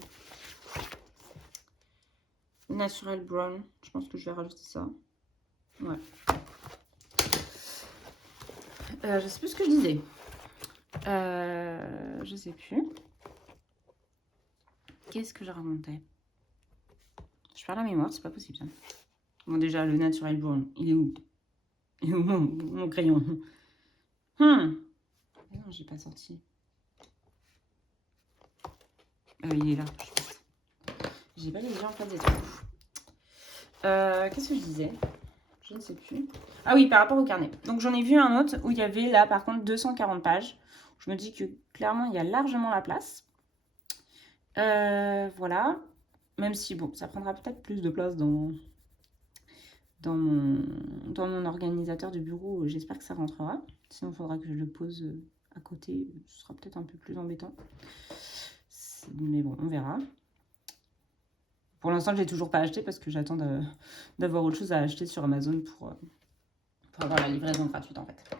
Natural Brown. Je pense que je vais rajouter ça. Ouais. Je sais plus ce que je disais. Je sais plus. Qu'est-ce que je racontais? Je perds la mémoire, c'est pas possible ça. Bon, déjà, le Natural Brown, il est où? Il est où mon crayon? Non, j'ai pas sorti. Il est là, je pense. J'ai pas les yeux en face des trous. Qu'est-ce que je disais? Je ne sais plus. Ah oui, par rapport au carnet. Donc, j'en ai vu un autre où il y avait là, par contre, 240 pages. Je me dis que clairement, il y a largement la place. Voilà. Même si, bon, ça prendra peut-être plus de place dans mon organisateur de bureau. J'espère que ça rentrera. Sinon, il faudra que je le pose à côté. Ce sera peut-être un peu plus embêtant. Mais bon, on verra. Pour l'instant, je ne l'ai toujours pas acheté parce que j'attends d'avoir autre chose à acheter sur Amazon pour avoir la livraison gratuite, en fait.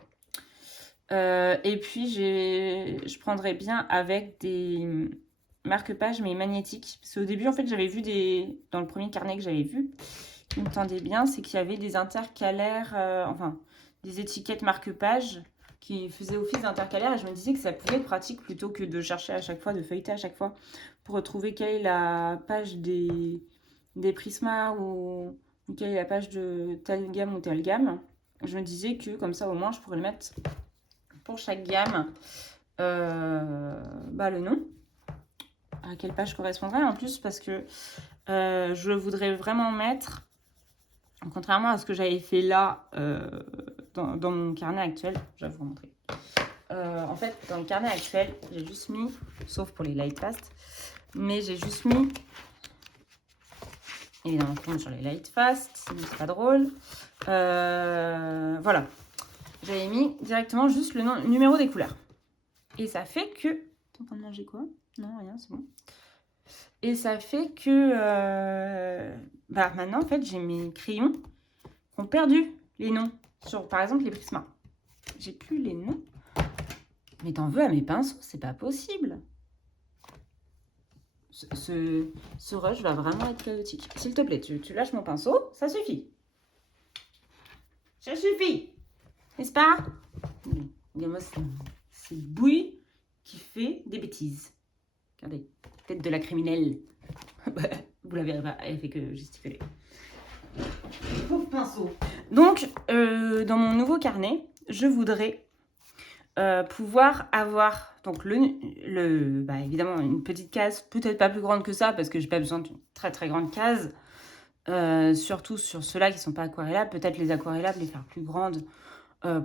Et puis, je prendrais bien avec des marque-pages, mais magnétiques. Parce qu'au début, en fait, j'avais vu dans le premier carnet que j'avais vu, qui me tendait bien, c'est qu'il y avait des intercalaires, enfin, des étiquettes marque-pages qui faisaient office d'intercalaire. Et je me disais que ça pouvait être pratique plutôt que de chercher à chaque fois, de feuilleter à chaque fois pour retrouver quelle est la page des Prisma ou quelle est la page de telle gamme ou telle gamme. Je me disais que comme ça, au moins, je pourrais le mettre pour chaque gamme, le nom, à quelle page correspondrait en plus, parce que je voudrais vraiment mettre, contrairement à ce que j'avais fait là dans mon carnet actuel, je vais vous montrer. En fait, dans le carnet actuel, j'ai juste mis, sauf pour les light fast, mais j'ai juste mis, évidemment, je tombe sur les light fast, sinon c'est pas drôle. Voilà. J'avais mis directement juste le numéro des couleurs. Et ça fait que... T'es en train de manger quoi? Non, rien, c'est bon. Et ça fait que... maintenant, en fait, j'ai mes crayons qui ont perdu les noms. Sur, par exemple, les Prisma. J'ai plus les noms. Mais t'en veux à mes pinceaux? C'est pas possible. Ce rush va vraiment être chaotique. S'il te plaît, tu lâches mon pinceau. Ça suffit. Ça suffit. N'est-ce pas? Moi, c'est Bouille qui fait des bêtises. Regardez, tête de la criminelle. Vous la verrez pas, elle fait que gesticuler. Pauvre pinceau. Donc, dans mon nouveau carnet, je voudrais pouvoir avoir donc évidemment une petite case, peut-être pas plus grande que ça, parce que j'ai pas besoin d'une très très grande case. Surtout sur ceux-là qui sont pas aquarellables, peut-être les aquarellables, les faire plus grandes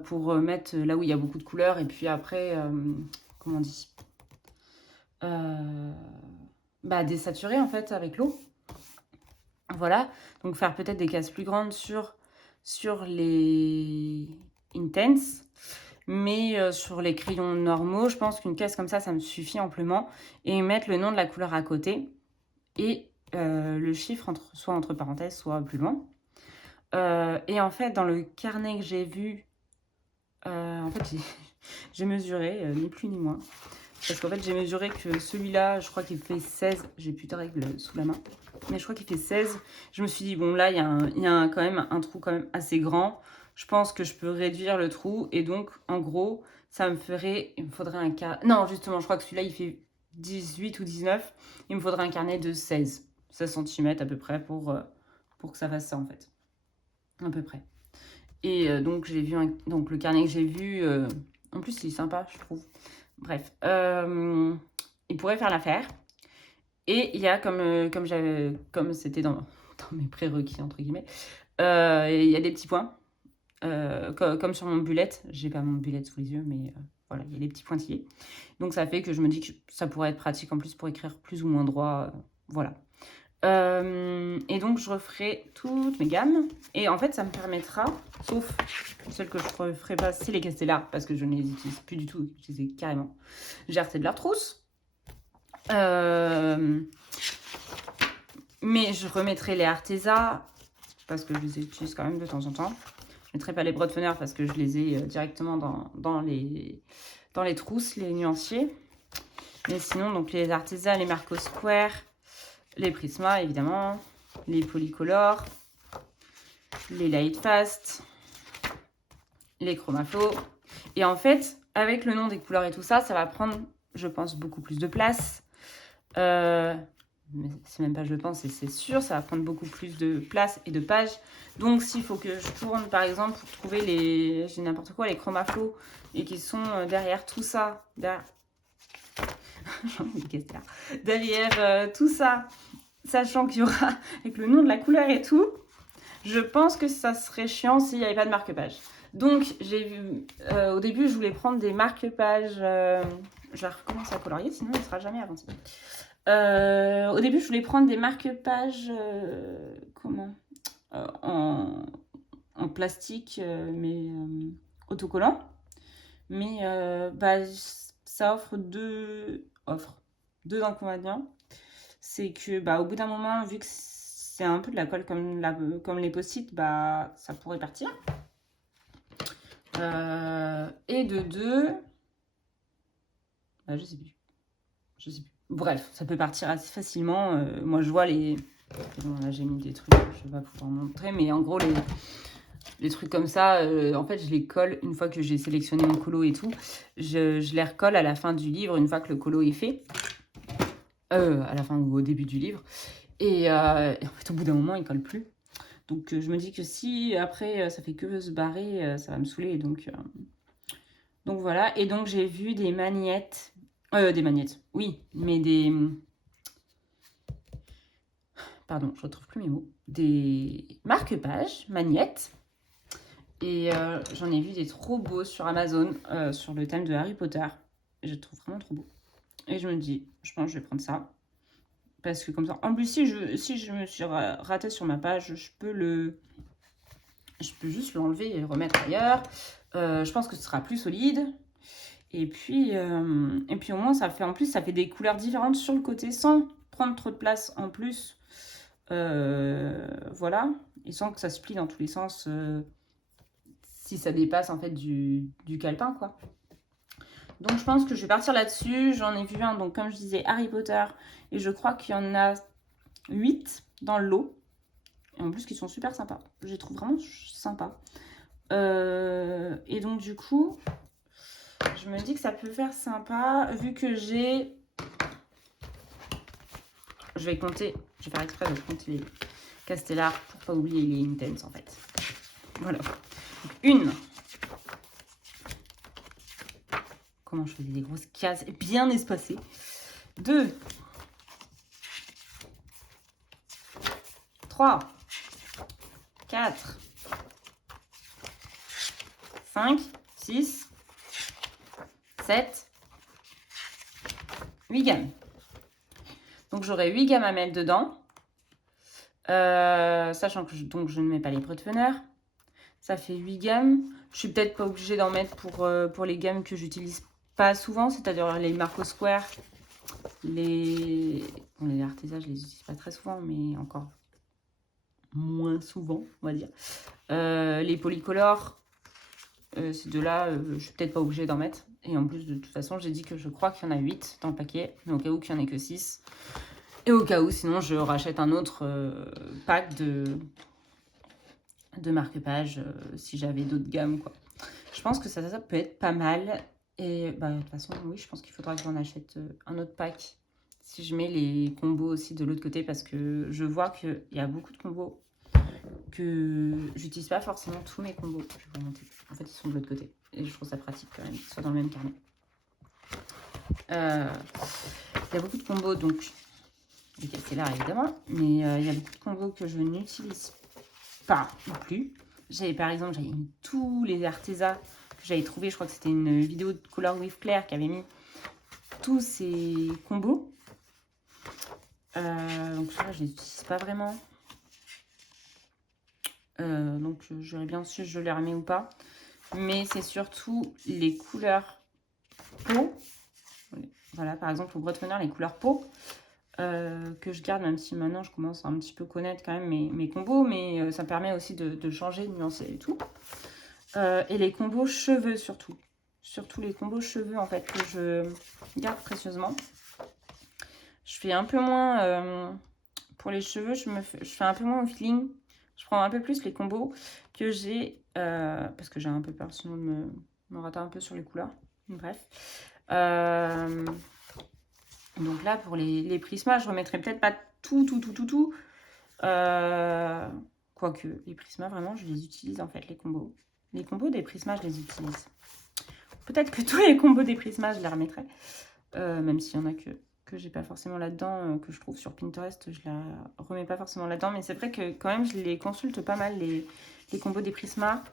pour mettre là où il y a beaucoup de couleurs, et puis après, comment on dit, désaturer en fait avec l'eau. Voilà, donc faire peut-être des cases plus grandes sur les Intense, mais sur les crayons normaux, je pense qu'une case comme ça me suffit amplement, et mettre le nom de la couleur à côté, et le chiffre soit entre parenthèses, soit plus loin. Et en fait, dans le carnet que j'ai vu, en fait, j'ai mesuré, ni plus ni moins. Parce qu'en fait, j'ai mesuré que celui-là, je crois qu'il fait 16. J'ai plus de règles sous la main. Mais je crois qu'il fait 16. Je me suis dit, bon, là, il y a quand même un trou quand même assez grand. Je pense que je peux réduire le trou. Et donc, en gros, ça me ferait... Il me faudrait un carnet... Non, justement, je crois que celui-là, il fait 18 ou 19. Il me faudrait un carnet de 16 cm à peu près pour que ça fasse ça, en fait. À peu près. Et donc, j'ai vu donc le carnet que j'ai vu... en plus, il est sympa, je trouve. Bref, il pourrait faire l'affaire. Et il y a, comme c'était dans mes prérequis, entre guillemets, il y a des petits points, comme sur mon bullet. J'ai pas mon bullet sous les yeux, mais voilà, il y a des petits pointillés. Donc ça fait que je me dis que ça pourrait être pratique en plus pour écrire plus ou moins droit. Voilà. Et donc je referai toutes mes gammes. Et en fait, ça me permettra, sauf celles que je ne referai pas, c'est les castellars, parce que je ne les utilise plus du tout. Je les ai carrément jartés de leur trousse. Mais je remettrai les Arteza, parce que je les utilise quand même de temps en temps. Je ne mettrai pas les Brodfener parce que je les ai directement dans les trousses, les nuanciers. Mais sinon, donc les Arteza, les Marco Square, les Prisma évidemment, les Polycolor, les Lightfast, les Chromaflow. Et en fait, avec le nom des couleurs et tout ça, ça va prendre, je pense, beaucoup plus de place. Mais c'est même pas je pense, c'est sûr, ça va prendre beaucoup plus de place et de pages. Donc s'il faut que je tourne par exemple pour trouver j'ai n'importe quoi, les Chromaflow, et qui sont derrière tout ça, derrière tout ça, sachant qu'il y aura avec le nom de la couleur et tout, je pense que ça serait chiant s'il n'y avait pas de marque-page. Donc j'ai vu, au début je voulais prendre des marque-pages, je vais recommencer à colorier sinon il ne sera jamais avancé. Au début, je voulais prendre des marque-pages en plastique, mais autocollant. Mais ça offre deux inconvénients. C'est que au bout d'un moment, vu que c'est un peu de la colle comme les post-it, ça pourrait partir. Et de deux, je sais plus. Bref, ça peut partir assez facilement. Moi, je vois Bon, là, j'ai mis des trucs, je vais pas pouvoir montrer, mais en gros, les trucs comme ça, en fait, je les colle une fois que j'ai sélectionné mon colo et tout. Je les recolle à la fin du livre, une fois que le colo est fait. À la fin ou au début du livre. Et en fait, au bout d'un moment, il colle plus. Donc, je me dis que si après, ça fait que se barrer, ça va me saouler. Donc voilà. Et donc, j'ai vu des magnettes. Des magnettes, oui, mais pardon, je retrouve plus mes mots. Des marque-pages, magnettes. Et j'en ai vu des trop beaux sur Amazon, sur le thème de Harry Potter. Je les trouve vraiment trop beaux. Et je me dis, je pense que je vais prendre ça. Parce que comme ça, en plus, si je me suis ratée sur ma page, je peux juste l'enlever et le remettre ailleurs. Je pense que ce sera plus solide. Et puis au moins, ça fait des couleurs différentes sur le côté sans prendre trop de place en plus. Voilà. Et sans que ça se plie dans tous les sens si ça dépasse en fait du calepin, quoi. Donc, je pense que je vais partir là-dessus. J'en ai vu un, donc comme je disais, Harry Potter. Et je crois qu'il y en a 8 dans le lot. Et en plus, qui sont super sympas. Je les trouve vraiment sympas. Et donc, du coup... Je me dis que ça peut faire sympa, vu que j'ai je vais compter, je vais faire exprès de compter les Castellar pour pas oublier les Intense en fait. Voilà. Donc, 1. Comment je faisais des grosses cases bien espacées. 2. 3. 4. 5. 6. 7. 8 gammes. Donc j'aurai 8 gammes à mettre dedans. Sachant que je ne mets pas les Brutvener. Ça fait 8 gammes. Je suis peut-être pas obligée d'en mettre pour les gammes que j'utilise pas souvent, c'est-à-dire les Marco Square, les Arteza, je les utilise pas très souvent, mais encore moins souvent, on va dire. Les Polycolor, ces deux-là, je suis peut-être pas obligée d'en mettre. Et en plus, de toute façon, j'ai dit que je crois qu'il y en a 8 dans le paquet, mais au cas où qu'il n'y en ait que 6. Et au cas où, sinon, je rachète un autre pack de marque-page si j'avais d'autres gammes, quoi. Je pense que ça peut être pas mal. Et bah, de toute façon, oui, je pense qu'il faudra que j'en achète un autre pack si je mets les combos aussi de l'autre côté, parce que je vois qu'il y a beaucoup de combos que j'utilise pas forcément tous mes combos. Je vais vous remonter. En fait, ils sont de l'autre côté. Et je trouve ça pratique quand même qu'ils soient dans le même carnet. Il y a beaucoup de combos, donc les Castellar évidemment, mais il y a beaucoup de combos que je n'utilise pas non plus. Par exemple, j'avais mis tous les Arteza que j'avais trouvé. Je crois que c'était une vidéo de Color with Claire qui avait mis tous ces combos. Donc là, je les utilise pas vraiment. Donc j'aurais bien su si je les remets ou pas. Mais c'est surtout les couleurs peau. Voilà, par exemple, au Brutvener, les couleurs peau. Que je garde, même si maintenant je commence à un petit peu connaître quand même mes combos, mais ça me permet aussi de changer, de nuancer et tout. Et les combos cheveux surtout. Surtout les combos cheveux en fait que je garde précieusement. Je fais un peu moins pour les cheveux, je fais un peu moins au feeling. Je prends un peu plus les combos que j'ai parce que j'ai un peu peur sinon de me rater un peu sur les couleurs. Bref. Donc là, pour les prismas, je remettrai peut-être pas tout. Quoique, les prismas, vraiment, je les utilise en fait, les combos. Les combos des prismas, je les utilise. Peut-être que tous les combos des prismas, je les remettrai. Même s'il y en a que j'ai pas forcément là-dedans, que je trouve sur Pinterest, je la remets pas forcément là-dedans. Mais c'est vrai que quand même, je les consulte pas mal, les combos des prismas.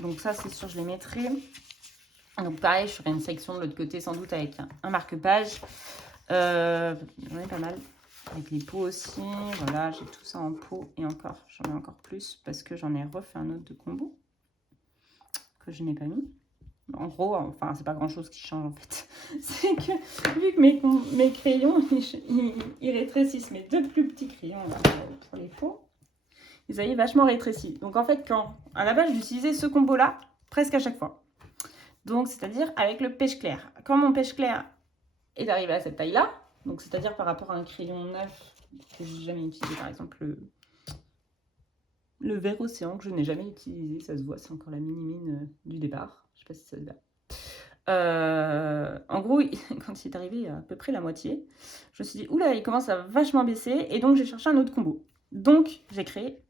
Donc ça, c'est sûr, je les mettrai. Donc pareil, je ferai une section de l'autre côté, sans doute, avec un marque-page. J'en ai pas mal. Avec les pots aussi. Voilà, j'ai tout ça en pot. Et encore, j'en ai encore plus parce que j'en ai refait un autre de combo que je n'ai pas mis. En gros, enfin, c'est pas grand-chose qui change en fait. C'est que, vu que mes crayons, ils rétrécissent, mes deux plus petits crayons là, pour les pots, ils avaient vachement rétréci. Donc en fait, à la base, j'utilisais ce combo-là presque à chaque fois. Donc, c'est-à-dire avec le pêche clair. Quand mon pêche clair est arrivé à cette taille-là, donc c'est-à-dire par rapport à un crayon neuf que j'ai jamais utilisé, par exemple le vert océan que je n'ai jamais utilisé, ça se voit, c'est encore la mini-mine du départ. Je sais pas si ça se voit. En gros, quand il est arrivé à peu près la moitié, je me suis dit, oula, il commence à vachement baisser, et donc j'ai cherché un autre combo. Donc j'ai créé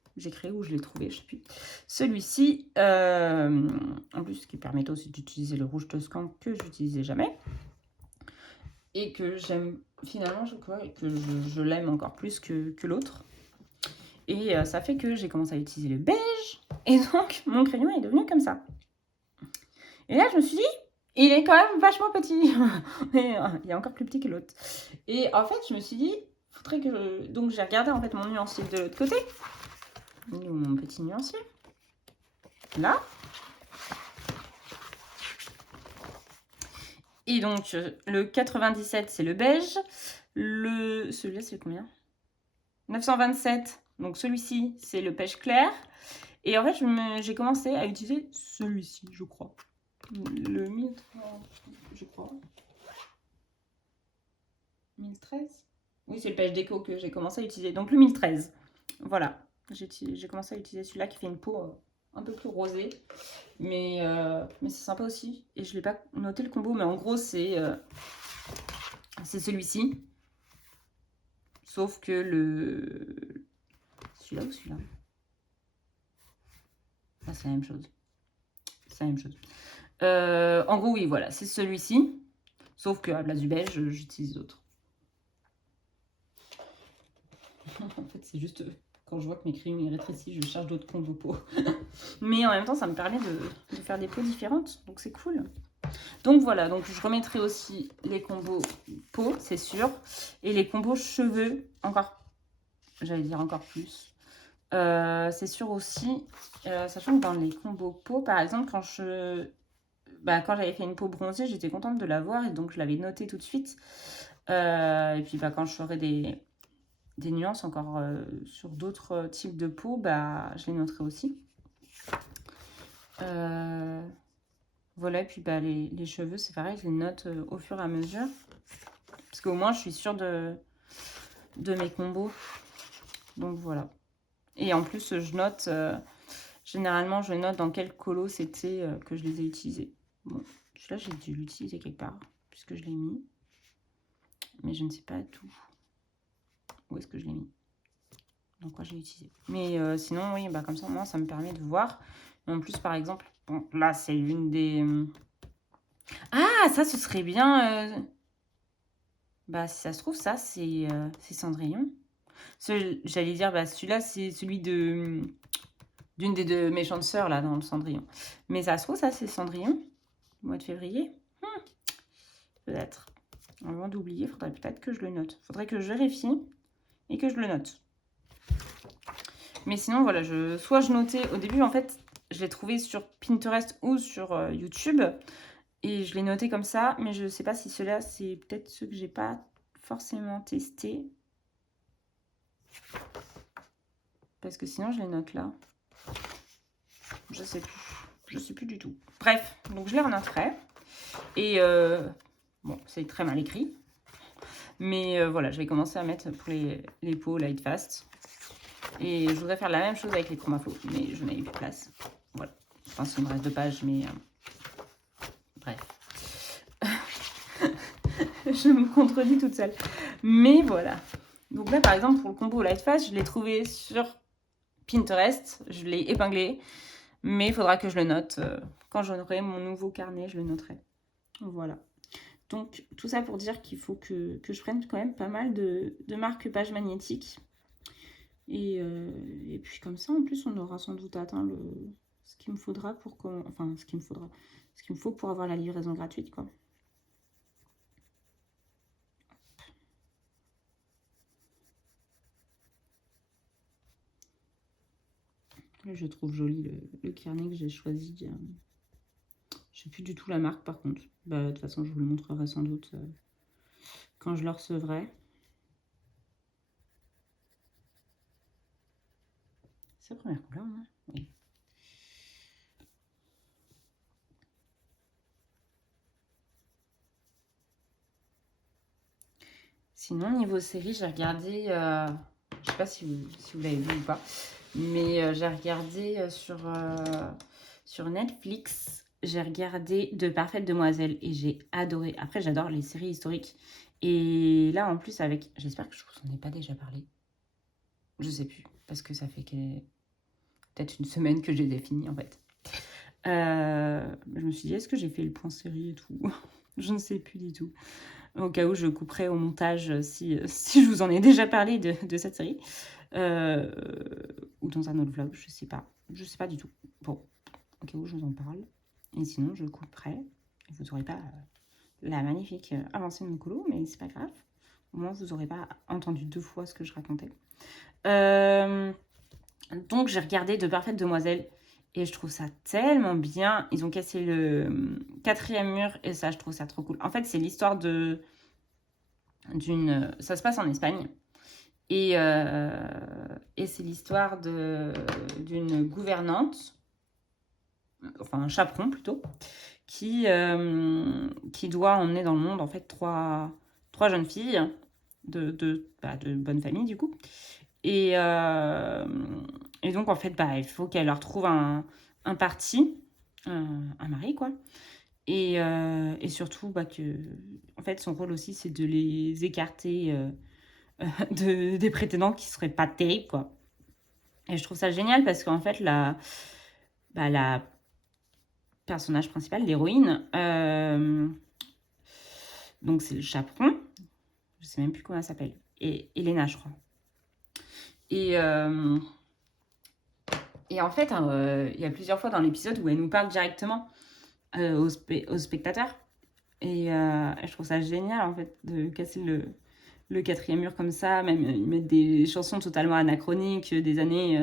où je l'ai trouvé, je sais plus. Celui-ci, en plus, qui permet aussi d'utiliser le rouge Toscan que je n'utilisais jamais. Et que j'aime finalement, je crois, et que je l'aime encore plus que l'autre. Et ça fait que j'ai commencé à utiliser le beige. Et donc, mon crayon est devenu comme ça. Et là, je me suis dit, il est quand même vachement petit. Et, il est encore plus petit que l'autre. Et en fait, je me suis dit, faudrait que donc, j'ai regardé en fait mon nuancier de l'autre côté. Mon petit nuancier. Là. Et donc, le 97, c'est le beige. Celui-là, c'est combien? 927. Donc, celui-ci, c'est le pêche clair. Et en fait, j'ai commencé à utiliser celui-ci, je crois. Le 1030, je crois. 1013? Oui, c'est le pêche déco que j'ai commencé à utiliser. Donc, le 1013. Voilà. J'ai commencé à utiliser celui-là qui fait une peau un peu plus rosée. Mais c'est sympa aussi. Et je ne l'ai pas noté le combo, mais en gros, c'est celui-ci. sauf que celui-là ou celui-là? Ah, c'est la même chose. C'est la même chose. En gros, oui, voilà, c'est celui-ci. Sauf qu'à la place du beige, j'utilise d'autres. En fait, c'est juste quand je vois que mes crayons ils rétrécissent, je cherche d'autres combos peau. Mais en même temps, ça me permet de faire des peaux différentes. Donc, c'est cool. Donc, voilà. Donc, je remettrai aussi les combos peau, c'est sûr. Et les combos cheveux, encore, j'allais dire encore plus. C'est sûr aussi, sachant que dans les combos peau, par exemple, quand j'avais fait une peau bronzée, j'étais contente de l'avoir et donc je l'avais noté tout de suite. Et puis quand je ferai des nuances encore sur d'autres types de peau, je les noterai aussi. Voilà, et puis les cheveux, c'est pareil, je les note au fur et à mesure. Parce qu'au moins, je suis sûre de mes combos. Donc voilà. Et en plus, je note, généralement, je note dans quel colo c'était que je les ai utilisés. Bon, celui-là, j'ai dû l'utiliser quelque part, puisque je l'ai mis. Mais je ne sais pas tout. Où est-ce que je l'ai mis? Dans quoi j'ai utilisé. Mais sinon, oui, comme ça, moi, ça me permet de voir. Et en plus, par exemple, bon, là, c'est une des... Ah, ça, ce serait bien... si ça se trouve, ça, c'est Cendrillon. J'allais dire, celui-là, c'est celui d'une des deux méchantes sœurs, là, dans le Cendrillon. Mais ça se trouve, ça, c'est Cendrillon, au mois de février. Peut-être. Avant d'oublier, il faudrait peut-être que je le note. Il faudrait que je vérifie et que je le note. Mais sinon, voilà, soit je notais au début, en fait, je l'ai trouvé sur Pinterest ou sur YouTube. Et je l'ai noté comme ça, mais je ne sais pas si ceux-là, c'est peut-être ceux que j'ai pas forcément testés. Parce que sinon, je les note là. Je sais plus. Je sais plus du tout. Bref, donc je les renoterai. Et bon, c'est très mal écrit. Mais voilà, je vais commencer à mettre pour les peaux Light Fast. Et je voudrais faire la même chose avec les Chromaflow, mais je n'avais plus de place. Voilà. Enfin, il me reste 2 pages, mais bref. Je me contredis toute seule. Mais voilà. Donc là, par exemple, pour le combo Light Fast, je l'ai trouvé sur Pinterest. Je l'ai épinglé. Mais il faudra que je le note. Quand j'aurai mon nouveau carnet, je le noterai. Voilà. Donc, tout ça pour dire qu'il faut que je prenne quand même pas mal de marque-pages magnétiques. Et puis comme ça, en plus, on aura sans doute atteint ce qu'il me faudra pour ce qu'il me faut pour avoir la livraison gratuite, quoi. Là, je trouve joli le carnet que j'ai choisi. Je sais plus du tout la marque, par contre. De toute façon, je vous le montrerai sans doute quand je le recevrai. C'est la première couleur, hein? Oui. Sinon, niveau série, j'ai regardé, je sais pas si vous l'avez vu ou pas, mais j'ai regardé sur Netflix, j'ai regardé De Parfaites Demoiselles et j'ai adoré. Après, j'adore les séries historiques. Et là, en plus, j'espère que je vous en ai pas déjà parlé. Je sais plus, parce que ça fait peut-être une semaine que j'ai défini, en fait. Je me suis dit, est-ce que j'ai fait le point série et tout? Je ne sais plus du tout. Au cas où je couperai au montage si je vous en ai déjà parlé de cette série. Ou dans un autre vlog, je sais pas. Je sais pas du tout. Bon, au cas où je vous en parle. Et sinon, je couperai. Vous n'aurez pas la magnifique avancée de mon colo, mais c'est pas grave. Au moins, vous n'aurez pas entendu 2 fois ce que je racontais. Donc, j'ai regardé De Parfaites Demoiselles. Et je trouve ça tellement bien. Ils ont cassé le 4e mur. Et ça, je trouve ça trop cool. En fait, c'est l'histoire ça se passe en Espagne. Et c'est l'histoire d'une gouvernante. Enfin, un chaperon, plutôt. Qui doit emmener dans le monde, en fait, trois jeunes filles. De bonne famille, du coup. Et donc, en fait, il faut qu'elle leur trouve un parti, un mari, quoi. Et surtout, en fait, son rôle aussi, c'est de les écarter des prétendants qui seraient pas terribles, quoi. Et je trouve ça génial parce qu'en fait, la personnage principal, l'héroïne, donc c'est le chaperon, je sais même plus comment elle s'appelle, et Elena, je crois. Et en fait, il y a plusieurs fois dans l'épisode où elle nous parle directement aux spectateurs. Et je trouve ça génial, en fait, de casser le quatrième mur comme ça. Même, ils mettent des chansons totalement anachroniques des années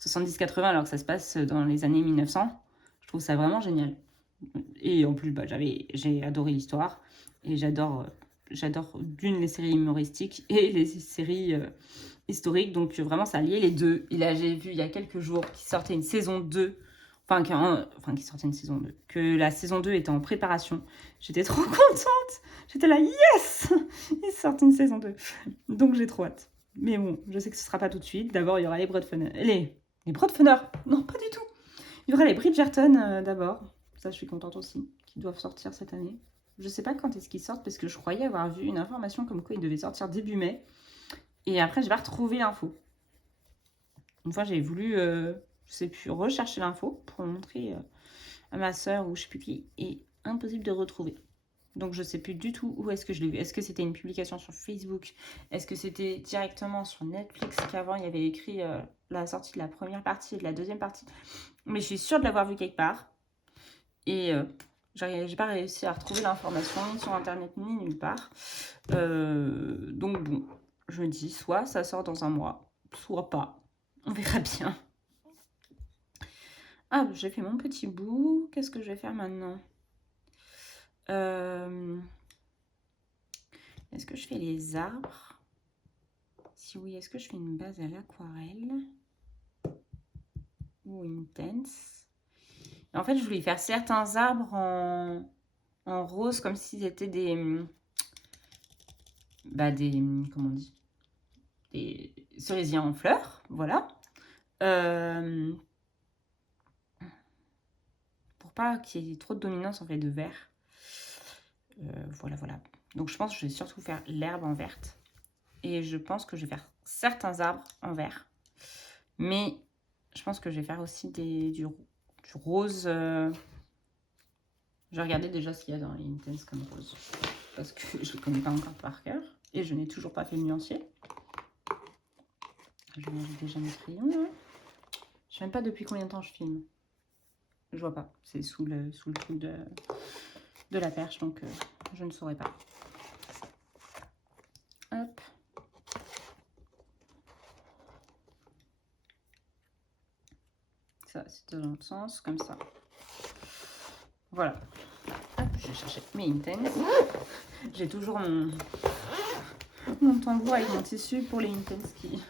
70-80, alors que ça se passe dans les années 1900. Je trouve ça vraiment génial. Et en plus, j'ai adoré l'histoire. Et j'adore d'une les séries humoristiques et les séries historiques. Donc vraiment, ça a lié les deux. Et là, j'ai vu il y a quelques jours qu'il sortait une saison 2. Qui sortait une saison 2. Que la saison 2 était en préparation. J'étais trop contente. J'étais là, yes. Ils sortent une saison 2. Donc j'ai trop hâte. Mais bon, je sais que ce sera pas tout de suite. D'abord, il y aura les Broadfunner. Les Broadfunner. Non, pas du tout. Il y aura les Bridgerton d'abord. Ça, je suis contente aussi. Qui doivent sortir cette année. Je sais pas quand est-ce qu'ils sortent parce que je croyais avoir vu une information comme quoi ils devaient sortir début mai. Et après, je vais retrouver l'info. Une fois, j'ai voulu, je sais plus, rechercher l'info pour montrer à ma soeur ou je sais plus qui. Et impossible de retrouver. Donc, je sais plus du tout où est-ce que je l'ai vu. Est-ce que c'était une publication sur Facebook? Est-ce que c'était directement sur Netflix qu'avant, il y avait écrit la sortie de la première partie et de la deuxième partie? Mais je suis sûre de l'avoir vu quelque part. Et j'ai pas réussi à retrouver l'information ni sur Internet ni nulle part. Donc bon, je me dis, soit ça sort dans un mois, soit pas. On verra bien. Ah, j'ai fait mon petit bout. Qu'est-ce que je vais faire maintenant? Est-ce que je fais les arbres? Si oui, est-ce que je fais une base à l'aquarelle? Ou intense? En fait, je voulais faire certains arbres en rose, comme s'ils étaient comment on dit? Des cerisiers en fleurs, voilà. Pour pas qu'il y ait trop de dominance en fait de vert. Voilà. Donc je pense que je vais surtout faire l'herbe en verte. Et je pense que je vais faire certains arbres en vert. Mais je pense que je vais faire aussi du rose. Je vais regarder déjà ce qu'il y a dans les Intense comme rose. Parce que je ne le connais pas encore par cœur. Et je n'ai toujours pas fait le nuancier. Je vais déjà mes crayons. Là. Je ne sais même pas depuis combien de temps je filme. Je vois pas. C'est sous le truc de la perche. Donc je ne saurais pas. Hop. Ça, c'est dans l'autre sens, comme ça. Voilà. Hop, je vais chercher mes Intense. J'ai toujours mon tambour avec mon tissu pour les Intense qui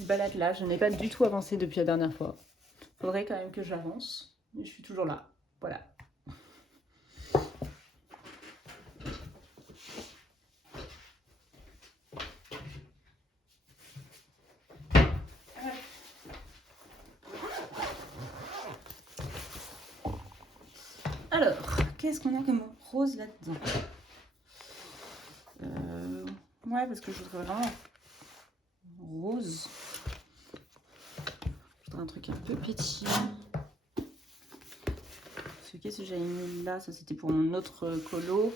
se baladent là. Je n'ai pas du tout avancé depuis la dernière fois. Faudrait quand même que j'avance. Mais je suis toujours là. Voilà. Alors, qu'est-ce qu'on a comme rose là-dedans? Ouais, parce que je voudrais vraiment rose. Je voudrais un truc un peu pétillant. Qu'est-ce que j'avais mis là? Ça, c'était pour mon autre colo.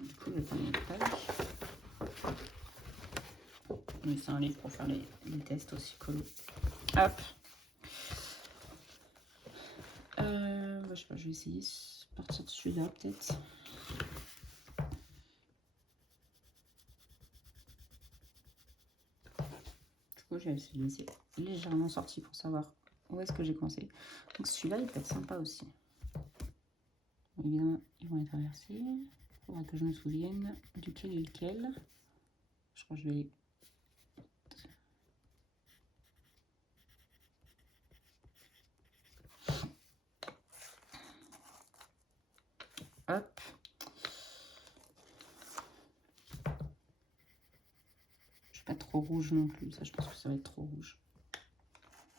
Du coup, je vais prendre une page. Oui, c'est un livre pour faire les tests aussi colo. Hop. Je sais pas, je vais essayer de partir de celui-là, peut-être. Du coup, je vais essayer de laisser légèrement sorti pour savoir où est-ce que j'ai commencé. Donc celui-là, il peut être sympa aussi. Évidemment, ils vont être inversés. Il faudra que je me souvienne duquel est lequel. Je crois que je vais... Hop. Je suis pas trop rouge non plus. Ça, je pense que ça va être trop rouge.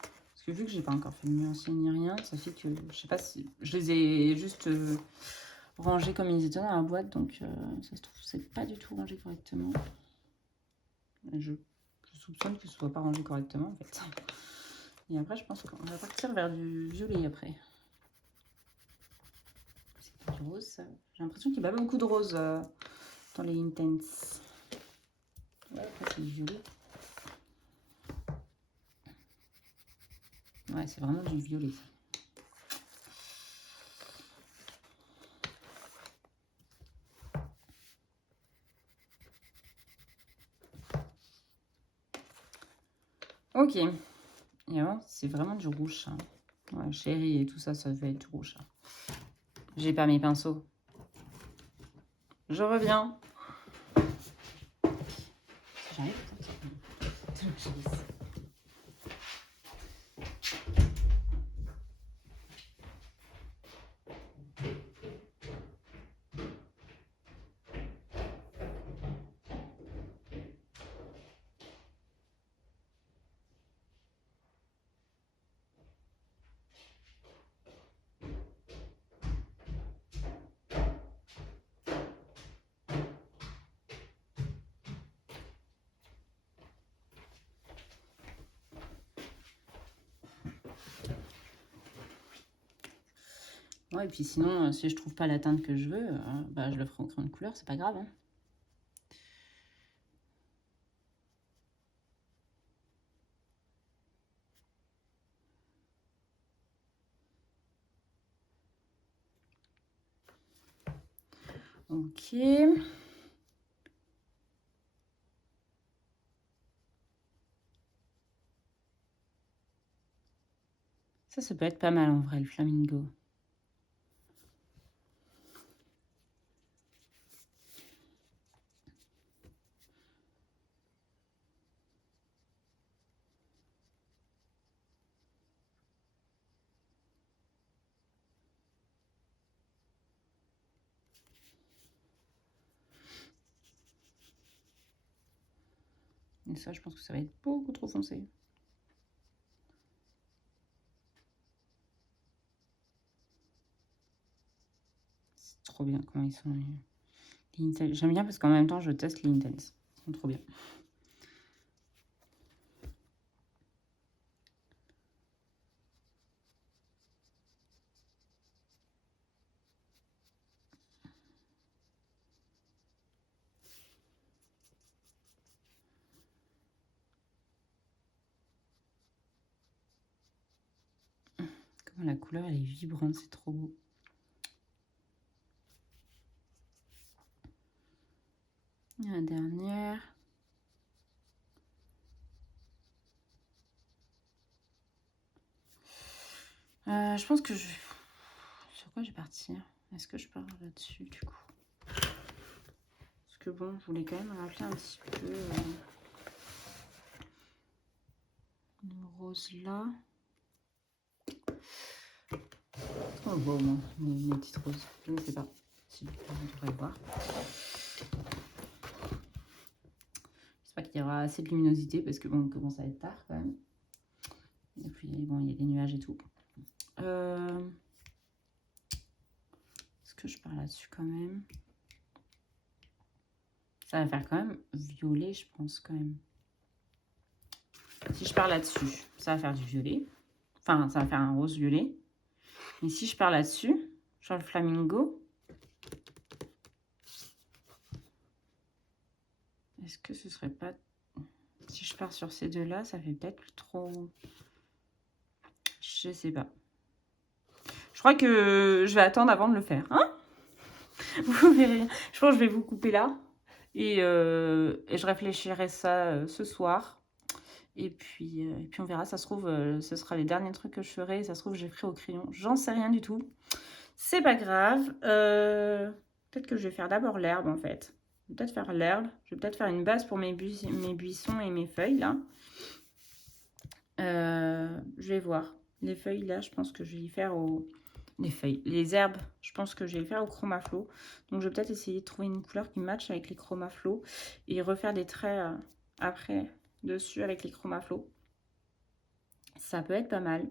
Parce que vu que j'ai pas encore fait le nuancier ni rien, ça fait que... Je sais pas si... Je les ai juste... rangés comme ils étaient dans la boîte. Donc, ça se trouve, c'est pas du tout rangé correctement. Je soupçonne que ce soit pas rangé correctement, en fait. Et après, je pense qu'on va partir vers du violet après. C'est pas du rose, ça. J'ai l'impression qu'il n'y a pas beaucoup de rose dans les Intense. Ouais, après, c'est du violet. Ouais, c'est vraiment du violet, ça. Ok. Et alors, c'est vraiment du rouge, ça. Ouais, chéri et tout ça, ça devait être du rouge, ça. J'ai pas mes pinceaux. Je reviens. J'arrive. Ouais, et puis sinon, si je trouve pas la teinte que je veux, bah, je le ferai au crayon de couleur, c'est pas grave. Hein. Ok. Ça peut être pas mal en vrai, le flamingo. Et ça, je pense que ça va être beaucoup trop foncé. C'est trop bien comment ils sont. Les Intense. J'aime bien parce qu'en même temps, je teste les Intense. Ils sont trop bien. Comment la couleur, elle est vibrante, c'est trop beau. La dernière. Je pense que je... Sur quoi je vais partir? Est-ce que je pars là-dessus, du coup? Parce que bon, je voulais quand même rappeler un petit peu le rose là. On le voit au moins, mes petites roses. Je ne sais pas si on devrait le voir. J'espère qu'il y aura assez de luminosité parce que bon, il commence à être tard quand même. Et puis bon, il y a des nuages et tout. Est-ce que je pars là-dessus quand même? Ça va faire quand même violet, je pense quand même. Si je pars là-dessus, ça va faire du violet. Enfin, ça va faire un rose violet. Et si je pars là-dessus, sur le flamingo, est-ce que ce serait pas... Si je pars sur ces deux-là, ça fait peut-être trop... Je sais pas. Je crois que je vais attendre avant de le faire. Hein? Vous verrez. Je pense que je vais vous couper là. Et je réfléchirai ça ce soir. Et puis on verra. Ça se trouve, ce sera les derniers trucs que je ferai. Ça se trouve, j'ai pris au crayon. J'en sais rien du tout. C'est pas grave. Peut-être que je vais faire d'abord l'herbe en fait. Je vais peut-être faire l'herbe. Je vais peut-être faire une base pour mes buissons et mes feuilles là. Je vais voir. Les feuilles là, je pense que je vais y faire au... Les feuilles, les herbes, je pense que je vais les faire au chromaflo. Donc je vais peut-être essayer de trouver une couleur qui matche avec les chromaflo et refaire des traits après dessus avec les chromaflo. Ça peut être pas mal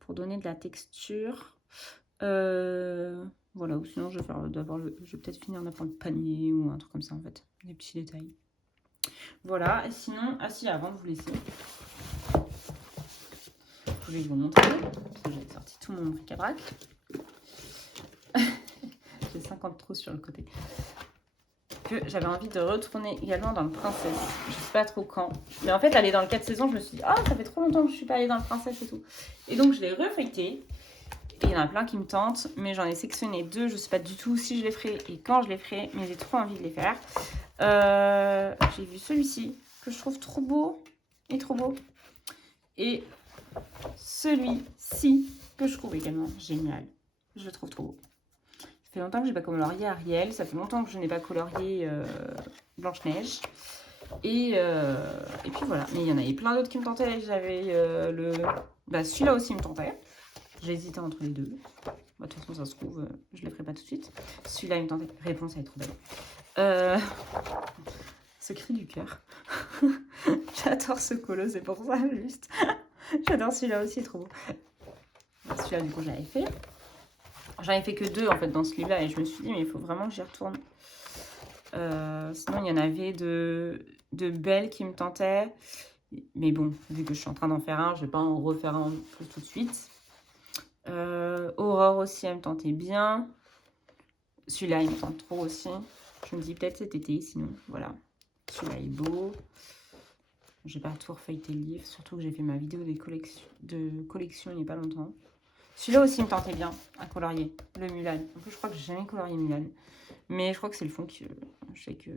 pour donner de la texture. Voilà, ou sinon je vais je vais peut-être finir d'apprendre le panier ou un truc comme ça en fait. Des petits détails. Voilà, et sinon, ah si, avant de vous laisser, je voulais vous montrer, parce que j'ai sorti tout mon bric-à-brac. J'ai 50 trous sur le côté. Que j'avais envie de retourner également dans le Princesse. Je sais pas trop quand. Mais en fait, aller dans le 4 saisons, je me suis dit, ah, ça fait trop longtemps que je suis pas allée dans le Princesse et tout. Et donc, je l'ai refeuilleté. Et il y en a plein qui me tentent, mais j'en ai sectionné 2. Je sais pas du tout si je les ferai et quand je les ferai, mais j'ai trop envie de les faire. J'ai vu celui-ci, que je trouve trop beau. Et trop beau. Et celui-ci, que je trouve également génial. Je le trouve trop beau. Ça fait longtemps que je n'ai pas colorié Ariel. Ça fait longtemps que je n'ai pas colorié Blanche-Neige. Et puis voilà. Mais il y en avait plein d'autres qui me tentaient. J'avais celui-là aussi me tentait. J'ai hésité entre les deux. De toute façon, ça se trouve, je ne les ferai pas tout de suite. Celui-là, il me tentait. Réponse, elle est trop belle. Ce cri du cœur. J'adore ce colo, c'est pour ça, juste. J'adore celui-là aussi, il est trop beau. Celui-là, du coup, j'avais fait. J'en ai fait que 2 en fait dans ce livre-là et je me suis dit mais il faut vraiment que j'y retourne. Sinon il y en avait de belles qui me tentaient. Mais bon, vu que je suis en train d'en faire un, je ne vais pas en refaire un plus tout de suite. Aurore aussi, elle me tentait bien. Celui-là, il me tente trop aussi. Je me dis peut-être cet été, sinon voilà. Celui-là est beau. J'ai pas tout refeuilleté le livre, surtout que j'ai fait ma vidéo de collection il n'y a pas longtemps. Celui-là aussi me tentait bien à colorier, le Mulan. En plus, je crois que j'ai jamais colorié Mulan. Mais je crois que c'est le fond que je sais que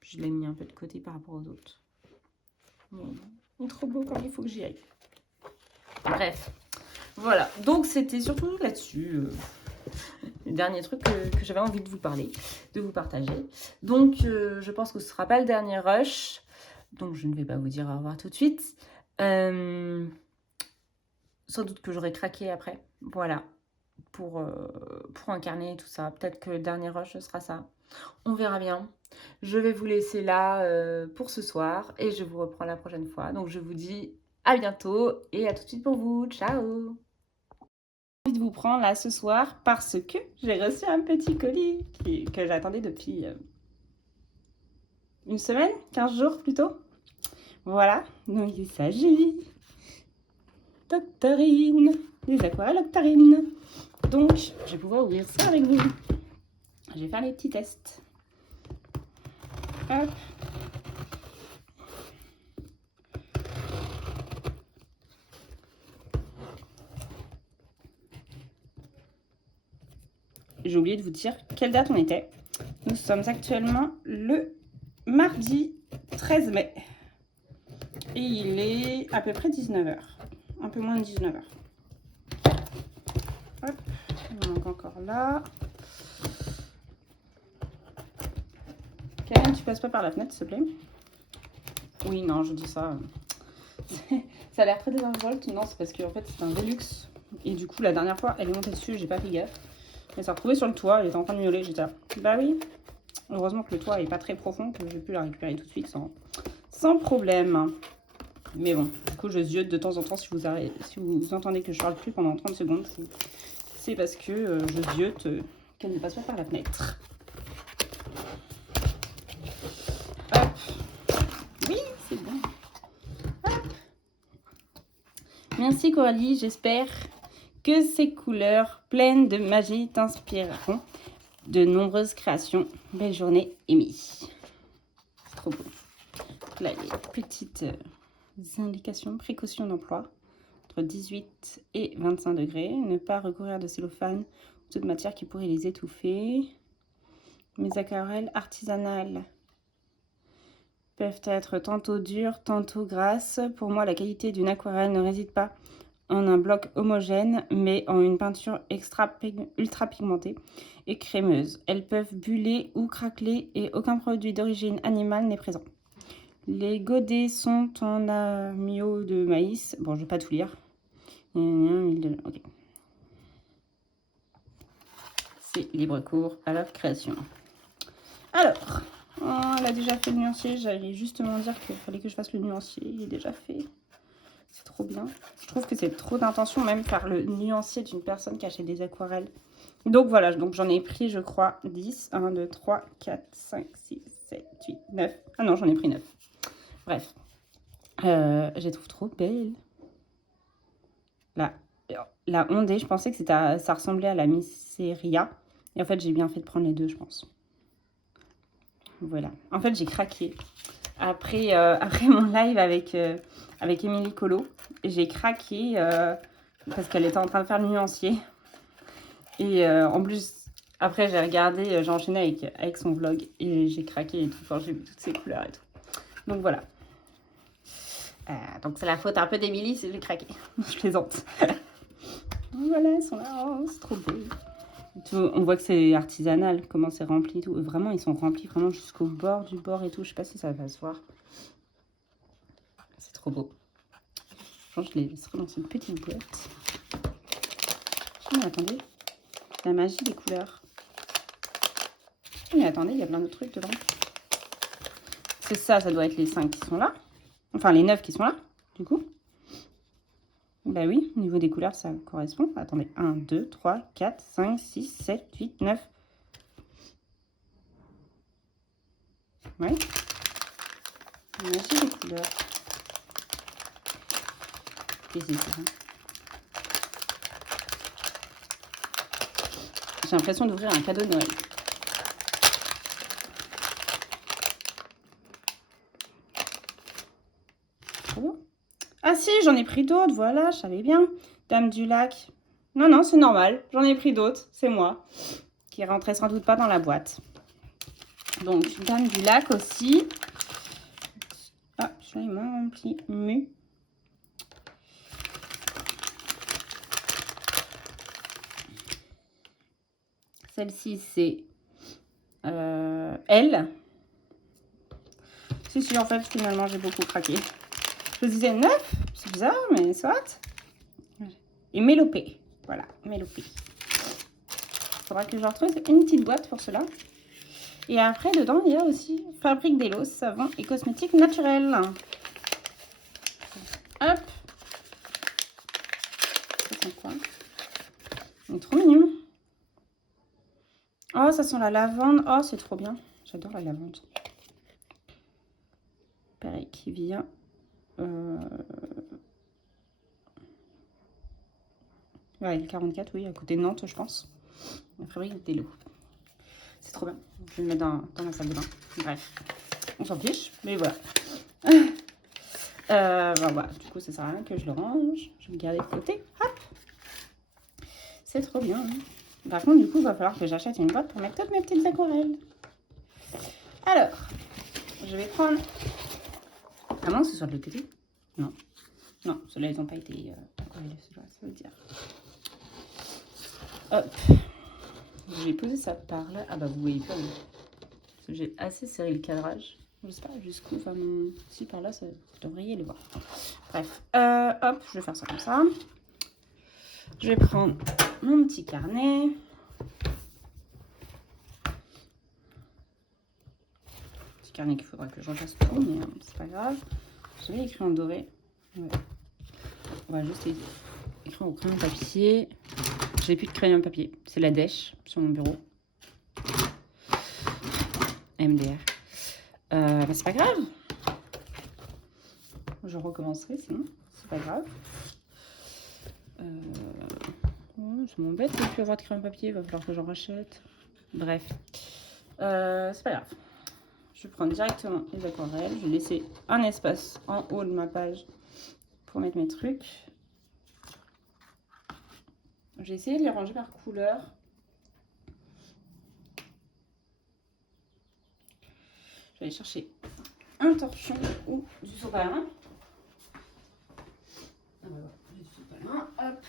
je l'ai mis un peu de côté par rapport aux autres. Mais il est trop beau quand il faut que j'y aille. Bref, voilà. Donc, c'était surtout là-dessus le dernier truc que j'avais envie de vous parler, de vous partager. Donc, je pense que ce ne sera pas le dernier rush. Donc, je ne vais pas vous dire au revoir tout de suite. Sans doute que j'aurai craqué après. Voilà. Pour incarner tout ça. Peut-être que le dernier rush, ce sera ça. On verra bien. Je vais vous laisser là pour ce soir et je vous reprends la prochaine fois. Donc, je vous dis à bientôt et à tout de suite pour vous. Ciao! J'ai envie de vous prendre là ce soir parce que j'ai reçu un petit colis que j'attendais depuis une semaine, 15 jours plutôt. Voilà. Donc, il s'agit d'Octarine. Des aquarelles Octarine. Donc, je vais pouvoir ouvrir ça avec vous. Je vais faire les petits tests. Hop. J'ai oublié de vous dire quelle date on était. Nous sommes actuellement le mardi 13 mai. Et il est à peu près 19h. Un peu moins de 19h. Hop. Il manque encore là. Karen, tu passes pas par la fenêtre, s'il te plaît? Oui, non, je dis ça. Ça a l'air très désinvolte. Non, c'est parce qu'en fait, c'est un Velux. Et du coup, la dernière fois, elle est montée dessus, j'ai pas fait gaffe. Elle s'est retrouvée sur le toit, elle était en train de miauler. J'étais là, bah oui. Heureusement que le toit est pas très profond, que j'ai pu la récupérer tout de suite sans problème. Mais bon, du coup, je ziote de temps en temps. Si vous entendez que je parle plus pendant 30 secondes, c'est parce que je ziote qu'elle ne passe pas par la fenêtre. Hop. Oui, c'est bon. Hop. Merci Coralie, j'espère que ces couleurs pleines de magie t'inspireront de nombreuses créations. Belle journée, Amy. C'est trop beau. Là, les petites indications, précautions d'emploi. Entre 18 et 25 degrés. Ne pas recourir de cellophane ou toute matière qui pourrait les étouffer. Mes aquarelles artisanales peuvent être tantôt dures, tantôt grasses. Pour moi, la qualité d'une aquarelle ne réside pas en un bloc homogène, mais en une peinture ultra pigmentée et crémeuse. Elles peuvent buller ou craqueler et aucun produit d'origine animale n'est présent. Les godets sont en amyaux de maïs. Bon, je ne vais pas tout lire. Okay. C'est libre cours à la création. Alors, elle a déjà fait le nuancier. J'allais justement dire qu'il fallait que je fasse le nuancier. Il est déjà fait. C'est trop bien. Je trouve que c'est trop d'intention, même faire le nuancier d'une personne qui achète des aquarelles. Donc voilà, donc j'en ai pris, je crois, 10. 1, 2, 3, 4, 5, 6, 7, 8, 9. Ah non, j'en ai pris 9. Bref. Je les trouve trop belles. La ondée, je pensais que ça ressemblait à la Misseria. Et en fait, j'ai bien fait de prendre les deux, je pense. Voilà. En fait, j'ai craqué. Après mon live avec Émilie Colo, j'ai craqué parce qu'elle était en train de faire le nuancier. Et en plus, après, j'ai regardé, j'ai enchaîné avec son vlog et j'ai craqué et tout quand j'ai vu toutes ces couleurs et tout. Donc voilà. Donc c'est la faute un peu d'Émilie si j'ai craqué. Je plaisante. Voilà, elles sont là. Oh, c'est trop beau. On voit que c'est artisanal, comment c'est rempli. Tout. Vraiment, ils sont remplis vraiment jusqu'au bord du bord et tout. Je sais pas si ça va se voir. C'est trop beau. Je les laisserai dans une petite boîte. Oh, mais attendez. La magie des couleurs. Oh, mais attendez, il y a plein de trucs dedans. C'est ça, ça doit être les 5 qui sont là. Enfin, les 9 qui sont là, du coup. Bah oui, au niveau des couleurs, ça correspond. Attendez, 1, 2, 3, 4, 5, 6, 7, 8, 9. Ouais. La magie des couleurs. Qu'est-ce que c'est ça? J'ai l'impression d'ouvrir un cadeau de Noël. Ah si, j'en ai pris d'autres, voilà, je savais bien. Dame du lac. Non, non, c'est normal, j'en ai pris d'autres, c'est moi. Qui rentrait sans doute pas dans la boîte. Donc, Dame du lac aussi. Ah, je l'ai moins rempli. Mu. Celle-ci, c'est elle. Si, en fait, finalement, j'ai beaucoup craqué. Je me disais 9, c'est bizarre, mais soit. Et Mélopée. Voilà, Mélopée. Il faudra que je retrouve une petite boîte pour cela. Et après, dedans, il y a aussi Fabrique d'Elos, savon et cosmétiques naturels. Hop. C'est quoi? Il est trop mignon. Oh, ça sent la lavande. Oh, c'est trop bien. J'adore la lavande. Pareil, qui vient. Ouais, le 44, oui, à côté de Nantes, je pense. La Fabrique d'Elos. C'est trop bien. Je vais le mettre dans ma salle de bain. Bref, on s'en fiche, mais voilà. Ben voilà, du coup, ça sert à rien que je le range. Je vais le garder de côté. Hop. C'est trop bien. Hein. Par contre, du coup, il va falloir que j'achète une boîte pour mettre toutes mes petites aquarelles. Alors, je vais prendre... Ah non, c'est sur de l'autre côté? Non. Non, ceux-là, ils n'ont pas été aquarellés, ça veut dire. Hop. Je vais poser ça par là. Ah bah, vous voyez pas. Parce que j'ai assez serré le cadrage. Je sais pas jusqu'où. Enfin, si par là, ça, vous devriez les voir. Bref. Hop, je vais faire ça comme ça. Je vais prendre mon petit carnet. Petit carnet qu'il faudra que je refasse tout, mais c'est pas grave. J'avais écrit en doré. Ouais. On va juste écrire au crayon papier. J'ai plus de crayon papier. C'est la dèche sur mon bureau. MDR. Bah, c'est pas grave. Je recommencerai sinon. C'est pas grave. Oh, ça m'embête de ne plus avoir de crayon papier. Il va falloir que j'en rachète. Bref. C'est pas grave. Je prends directement les aquarelles. Je vais laisser un espace en haut de ma page pour mettre mes trucs. J'ai essayé de les ranger par couleur. Je vais aller chercher un torchon ou du sopalin. Du sopalin, hop.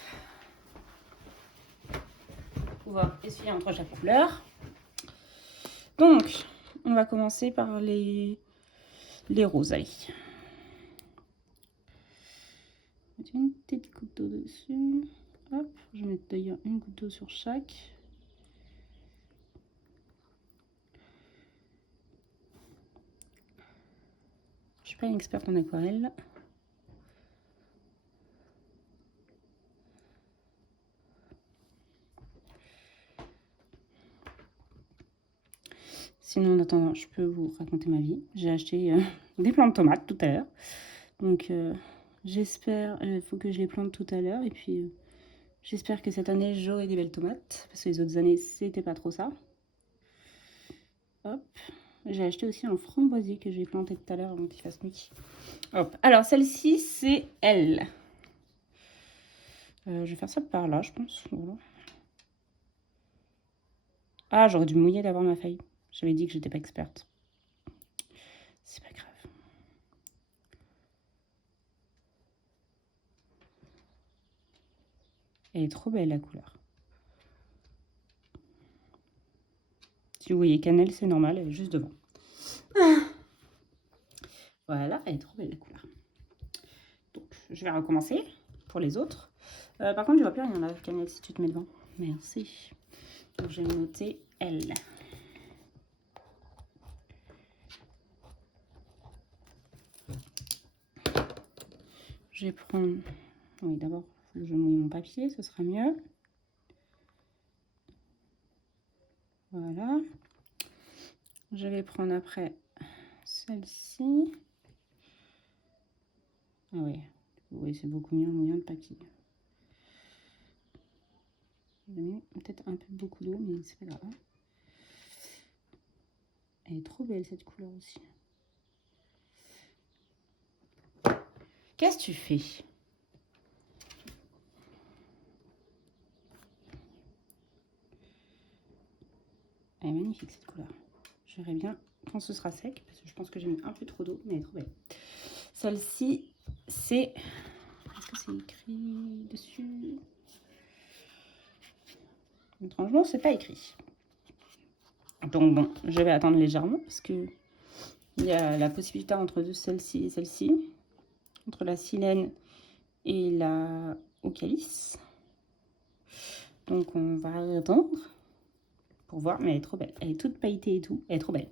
Pour pouvoir essuyer entre chaque couleur. Donc, on va commencer par les roses. Allez. Mettre une petite goutte d'eau dessus. Hop, je vais mettre d'ailleurs une goutte d'eau sur chaque. Je suis pas une experte en aquarelle. sinon en attendant, je peux vous raconter ma vie. J'ai acheté des plants de tomates tout à l'heure. Donc j'espère, il faut que je les plante tout à l'heure. Et puis j'espère que cette année, j'aurai des belles tomates. Parce que les autres années, c'était pas trop ça. Hop. J'ai acheté aussi un framboisier que j'ai planté tout à l'heure avant qu'il fasse nuit. Hop. Alors celle-ci, c'est elle. Je vais faire ça par là, je pense. Voilà. Ah, j'aurais dû mouiller d'abord ma feuille. J'avais dit que j'étais pas experte. C'est pas grave. Elle est trop belle la couleur. Si vous voyez cannelle, c'est normal, elle est juste devant. Voilà, elle est trop belle la couleur. Donc, je vais recommencer pour les autres. Par contre, je vois plus rien là, cannelle, si tu te mets devant. Merci. Donc, je vais noter elle. Je vais prendre... Oui, d'abord, je mouille mon papier, ce sera mieux. Voilà. Je vais prendre après celle-ci. Ah oui, c'est beaucoup mieux en mouillant le papier. J'ai mis peut-être un peu beaucoup d'eau, mais c'est pas grave. Elle est trop belle cette couleur aussi. Qu'est-ce que tu fais? Elle est magnifique cette couleur. Je verrai bien quand ce sera sec, parce que je pense que j'ai mis un peu trop d'eau, mais elle est trop belle. Celle-ci, c'est... Est-ce que c'est écrit dessus? Étrangement, c'est pas écrit. Donc bon, je vais attendre légèrement, parce que il y a la possibilité entre celle-ci et celle-ci, entre la silène et la Ocalis. Donc on va attendre pour voir, mais elle est trop belle. Elle est toute pailletée et tout, elle est trop belle.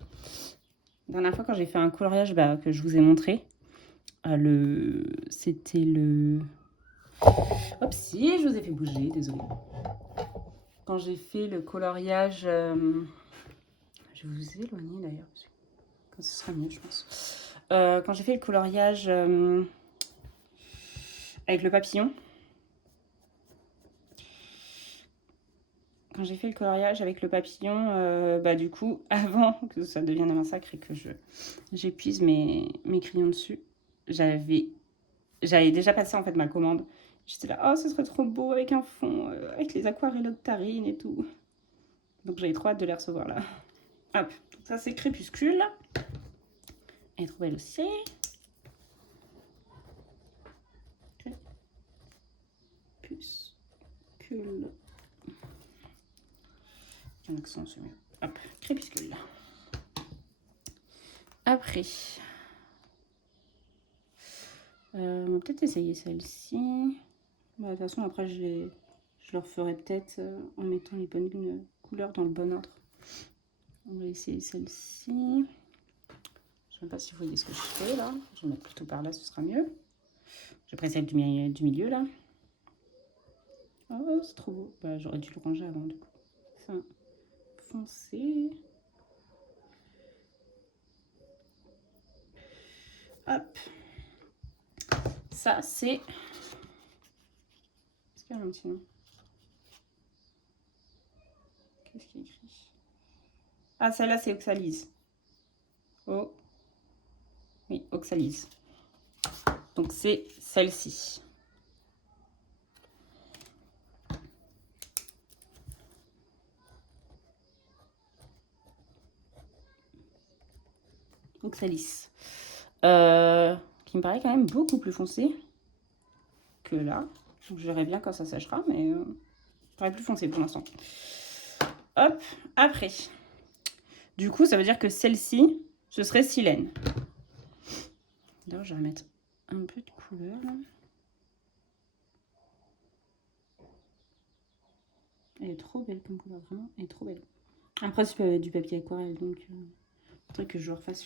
La dernière fois quand j'ai fait un coloriage que je vous ai montré, c'était le... Hop, si, je vous ai fait bouger, désolée. Quand j'ai fait le coloriage... Je vais vous éloigner d'ailleurs, quand ce sera mieux, je pense. Quand j'ai fait le coloriage avec le papillon, du coup, avant que ça devienne un massacre et que j'épuise mes crayons dessus, j'avais déjà passé en fait ma commande. J'étais là, oh, ce serait trop beau avec un fond, avec les aquarelles octarines et tout. Donc j'avais trop hâte de les recevoir là. Hop, ça c'est Crépuscule. Elle est trop belle aussi. Crépuscule. Un accent, c'est mieux. Hop, Crépuscule. Après, on va peut-être essayer celle-ci. De toute façon, après, je le referai peut-être en mettant les bonnes couleurs dans le bon ordre. On va essayer celle-ci. Je ne sais même pas si vous voyez ce que je fais là. Je vais mettre plutôt par là, ce sera mieux. J'ai pris celle du milieu là. Oh, c'est trop beau. J'aurais dû le ranger avant du coup. C'est un foncé. Hop. Ça, c'est... Est-ce qu'il y a un petit nom? Qu'est-ce qu'il y a écrit? Ah, celle-là, c'est Oxalise. Oh. Oui, Oxalise. Donc, c'est celle-ci. Oxalis. Qui me paraît quand même beaucoup plus foncé que là. Donc, je verrai bien quand ça séchera, mais il paraît plus foncé pour l'instant. Hop, après. Du coup, ça veut dire que celle-ci, ce serait silène. D'ailleurs, je vais mettre un peu de couleur là. Elle est trop belle comme couleur, vraiment, elle est trop belle. Après, c'est du papier aquarelle, donc faudrait que je le refasse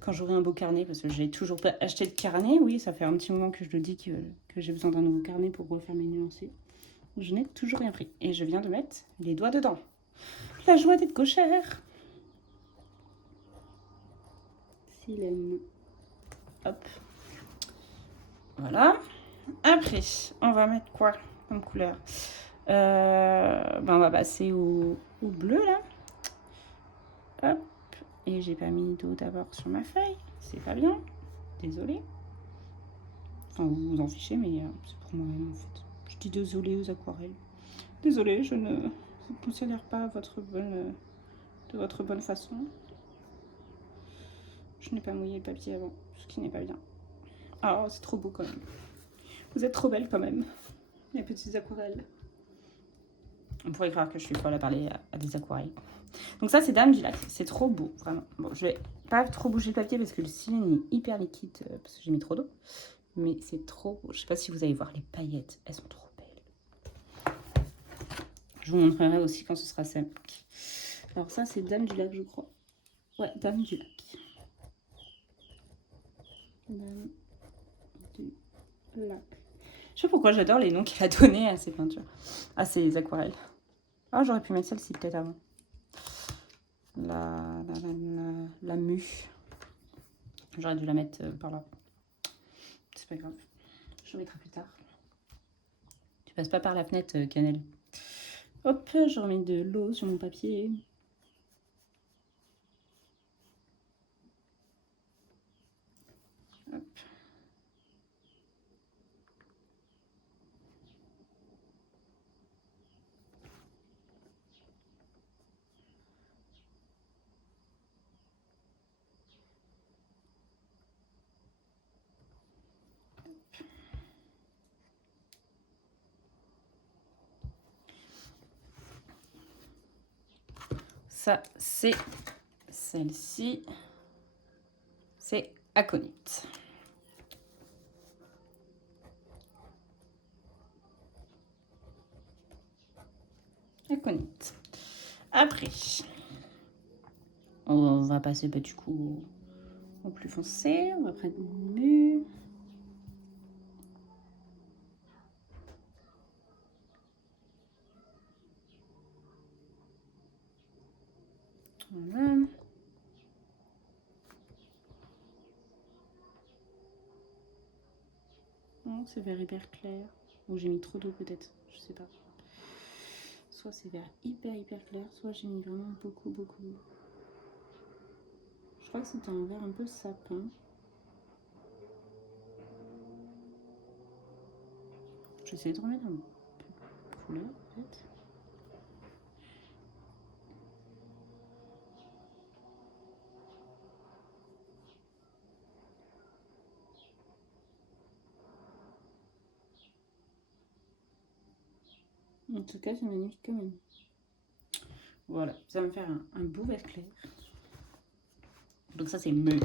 quand j'aurai un beau carnet, parce que j'ai toujours pas acheté de carnet. Oui, ça fait un petit moment que je le dis que j'ai besoin d'un nouveau carnet pour refaire mes nuancés. Je n'ai toujours rien pris. Et je viens de mettre les doigts dedans. La joie d'être cochère. silène. Hop. Voilà. Après, on va mettre quoi comme couleur? On va passer au bleu là. Hop. Et j'ai pas mis d'eau d'abord sur ma feuille. C'est pas bien. Désolée. Enfin, vous vous en fichez, mais c'est pour moi-même en fait. Je dis désolée aux aquarelles. Désolée, je ne vous considère pas de votre bonne façon. Je n'ai pas mouillé le papier avant, ce qui n'est pas bien. Oh, c'est trop beau quand même. Vous êtes trop belles quand même, les petites aquarelles. On pourrait croire que je suis folle à parler à des aquarelles. Donc ça, c'est Dame du Lac. C'est trop beau, vraiment. Bon, je vais pas trop bouger le papier parce que le silène est hyper liquide parce que j'ai mis trop d'eau. Mais c'est trop beau. Je sais pas si vous allez voir les paillettes. Elles sont trop belles. Je vous montrerai aussi quand ce sera sec. Alors ça, c'est Dame du Lac, je crois. Ouais, Dame du Lac. Dame du Lac. Je sais pas pourquoi j'adore les noms qu'il a donnés à ces peintures. À ces aquarelles. Ah, j'aurais pu mettre celle-ci peut-être avant. La mue. J'aurais dû la mettre par là. C'est pas grave. Je mettrai plus tard. Tu passes pas par la fenêtre, Cannelle. Hop, je remets de l'eau sur mon papier. Hop. Ça, c'est celle-ci. C'est Aconite. Aconite. Après, on va passer du coup au plus foncé. On va prendre une mue. Voilà. Oh, c'est vert hyper clair. Ou j'ai mis trop d'eau peut-être, je sais pas. Soit c'est vert hyper clair, soit j'ai mis vraiment beaucoup. Je crois que c'était un vert un peu sapin. J'essaie de remettre un peu de couleur peut-être. En tout cas, c'est magnifique quand même. Voilà, ça va me faire un beau vert clair. Donc ça, c'est me.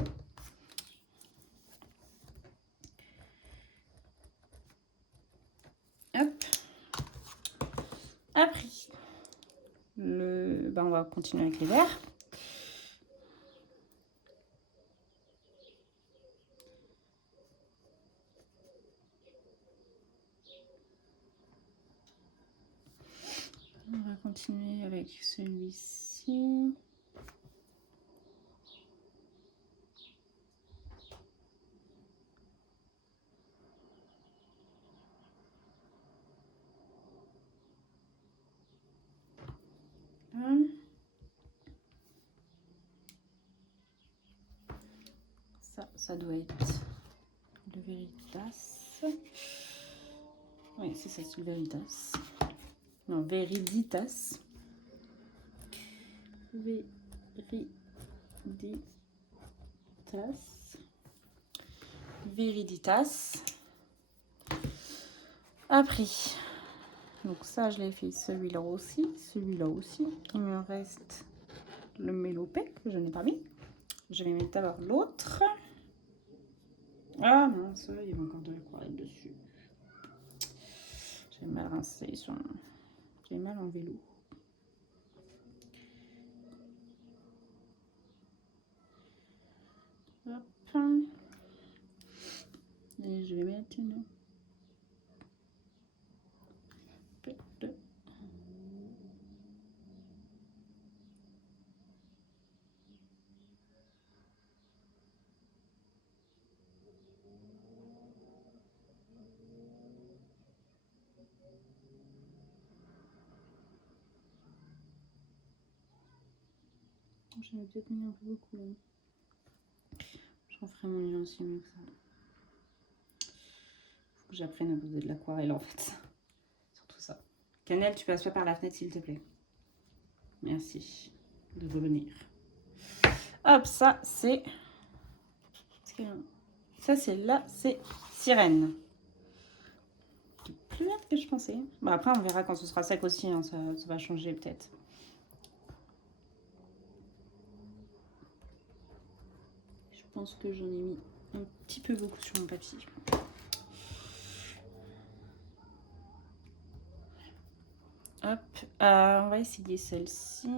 Hop. Après, on va continuer avec les verts. On va continuer avec celui-ci. Ça doit être le Veritas. Oui, c'est ça, c'est le Veritas. Non, Veriditas. Veriditas. Après, donc ça, je l'ai fait celui-là aussi. Il me reste le mélopée que je n'ai pas mis. Je vais mettre d'abord l'autre. Ah mince, il y avait encore de l'aquarelle dessus. J'ai mal rincé, j'ai mal enlevé l'eau. Hop. Et je vais mettre une de J'en ai peut-être mis un peu beaucoup là. J'en ferai mon lien aussi mieux que ça. Faut que j'apprenne à poser de l'aquarelle en fait. Surtout ça. Cannelle, tu passes pas par la fenêtre s'il te plaît. Merci de revenir. Hop, ça c'est... Ça c'est là, c'est sirène. Plus verte que je pensais. Bon, après, on verra quand ce sera sec aussi. Hein, ça va changer peut-être. Je pense que j'en ai mis un petit peu beaucoup sur mon papier. Hop. On va essayer celle-ci.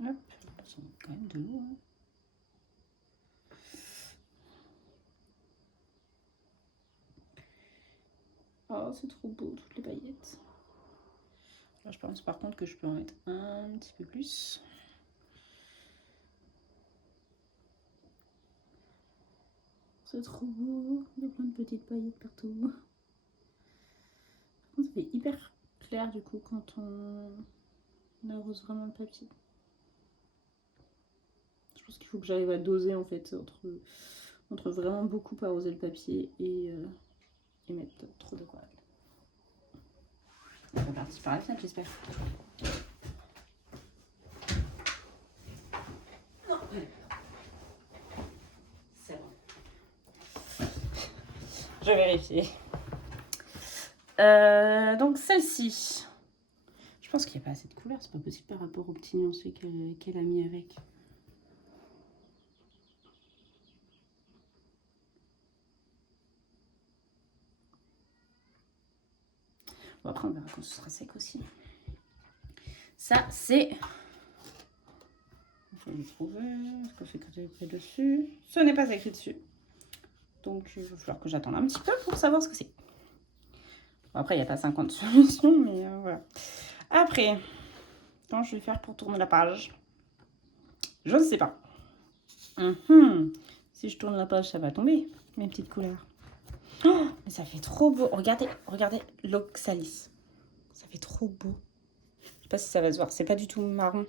Hop. J'ai quand même de l'eau. Hein. Oh, c'est trop beau, toutes les paillettes. Là, je pense par contre que je peux en mettre un petit peu plus. C'est trop beau. Il y a plein de petites paillettes partout. Ça fait hyper clair du coup quand on arrose vraiment le papier. Je pense qu'il faut que j'arrive à doser en fait entre vraiment beaucoup arroser le papier et mettre trop d'aquarelle. On va partir par la fenêtre, j'espère. Non, c'est bon. Je vais vérifier. Donc celle-ci. Je pense qu'il n'y a pas assez de couleur, c'est pas possible par rapport au petit nuancé qu'elle a mis avec. Bon, après, on verra quand ce sera sec aussi. Ça, c'est... Il faut le trouver. Est-ce que c'est écrit dessus? Ce n'est pas écrit dessus. Donc, il va falloir que j'attende un petit peu pour savoir ce que c'est. Bon, après, il n'y a pas 50 solutions, mais voilà. Après, quand je vais faire pour tourner la page, je ne sais pas. Si je tourne la page, ça va tomber, mes petites couleurs. Oh, mais ça fait trop beau. Regardez, regardez l'oxalis. Ça fait trop beau. Je sais pas si ça va se voir. C'est pas du tout marron.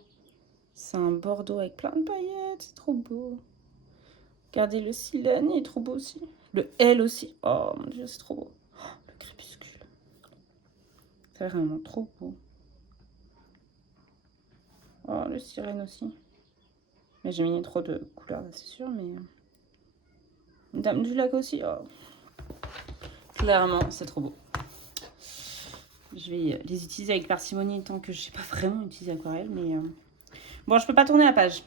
C'est un bordeaux avec plein de paillettes. C'est trop beau. Regardez le silène, il est trop beau aussi. Le L aussi. Oh mon dieu, c'est trop beau. Oh, le crépuscule. C'est vraiment trop beau. Oh, le sirène aussi. Mais j'ai mis trop de couleurs là, c'est sûr. Mais Dame du lac aussi. Oh. Clairement, c'est trop beau. Je vais les utiliser avec parcimonie tant que je sais pas vraiment utiliser aquarelle. Mais bon, je peux pas tourner la page.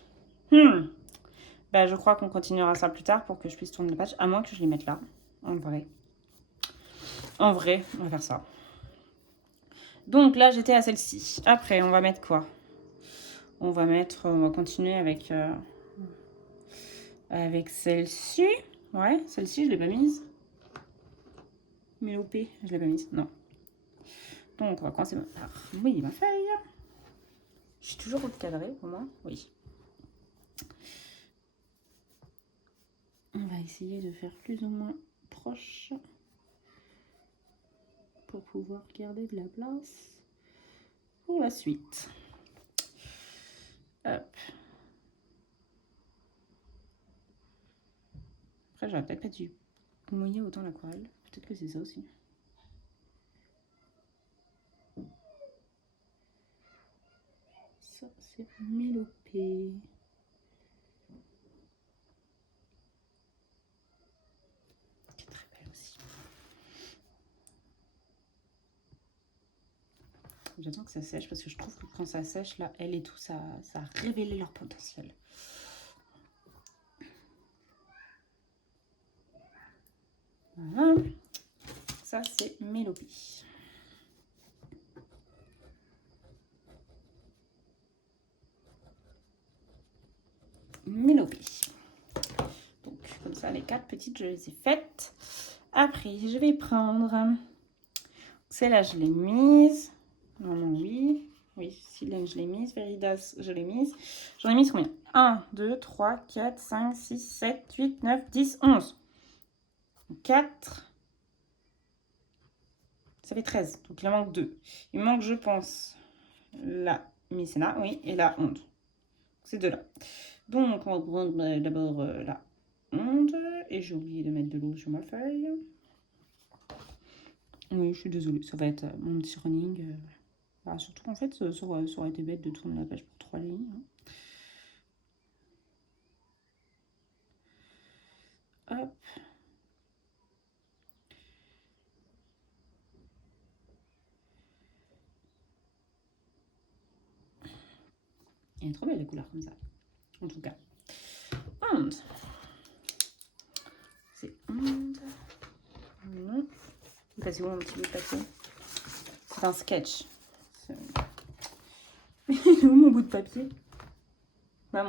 Bah, je crois qu'on continuera ça plus tard pour que je puisse tourner la page. À moins que je les mette là. En vrai. En vrai, on va faire ça. Donc là, j'étais à celle-ci. Après, on va mettre quoi? On va continuer avec celle-ci. Ouais, celle-ci, je l'ai pas mise. Mélopée, je l'ai pas mise. Non. Donc, on va commencer par... Oui, ma feuille. Je suis toujours recadrée, au moins. Oui. On va essayer de faire plus ou moins proche pour pouvoir garder de la place pour la suite. Hop. Après, j'aurais peut-être pas dû mouiller autant l'aquarelle. Peut-être que c'est ça aussi. Ça, c'est mélopée. Qui est très belle aussi. J'attends que ça sèche parce que je trouve que quand ça sèche, là, elle et tout, ça a révélé leur potentiel. Voilà. Ça, c'est mélopée. Mélopée. Donc, comme ça, les 4 petites, je les ai faites. Après, je vais prendre... Celle-là, je l'ai mise. Non, oui. Oui, Silène, je l'ai mise. Veridas, je l'ai mise. J'en ai mis combien? 1, 2, 3, 4, 5, 6, 7, 8, 9, 10, 11. 4. Ça fait 13. Donc, il en manque 2. Il manque, je pense, la Mycéna, oui, et la Onde. Ces deux-là. Donc, on va prendre d'abord la Onde. Et j'ai oublié de mettre de l'eau sur ma feuille. Oui, je suis désolée, ça va être mon petit running. Bah, surtout, en fait, ça aurait été bête de tourner la page pour 3 lignes. Hein. Hop. Elle est trop belle la couleur comme ça. En tout cas. Onde. C'est Onde. Non. Parce que où mon petit bout de papier? C'est un sketch. Où mon bout de papier? Bah,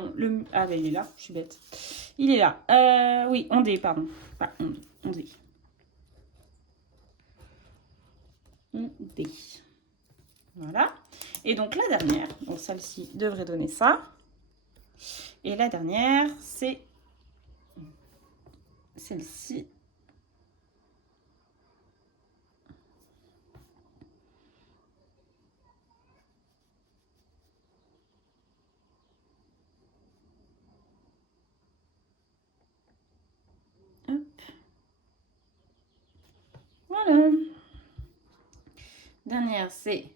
ah bah il est là, je suis bête. Il est là. Oui, ondé, pardon. Pas onde, ondé. Ondé. Voilà. Et donc la dernière, donc celle-ci devrait donner ça. Et la dernière, c'est celle-ci. Hop. Voilà. Dernière, c'est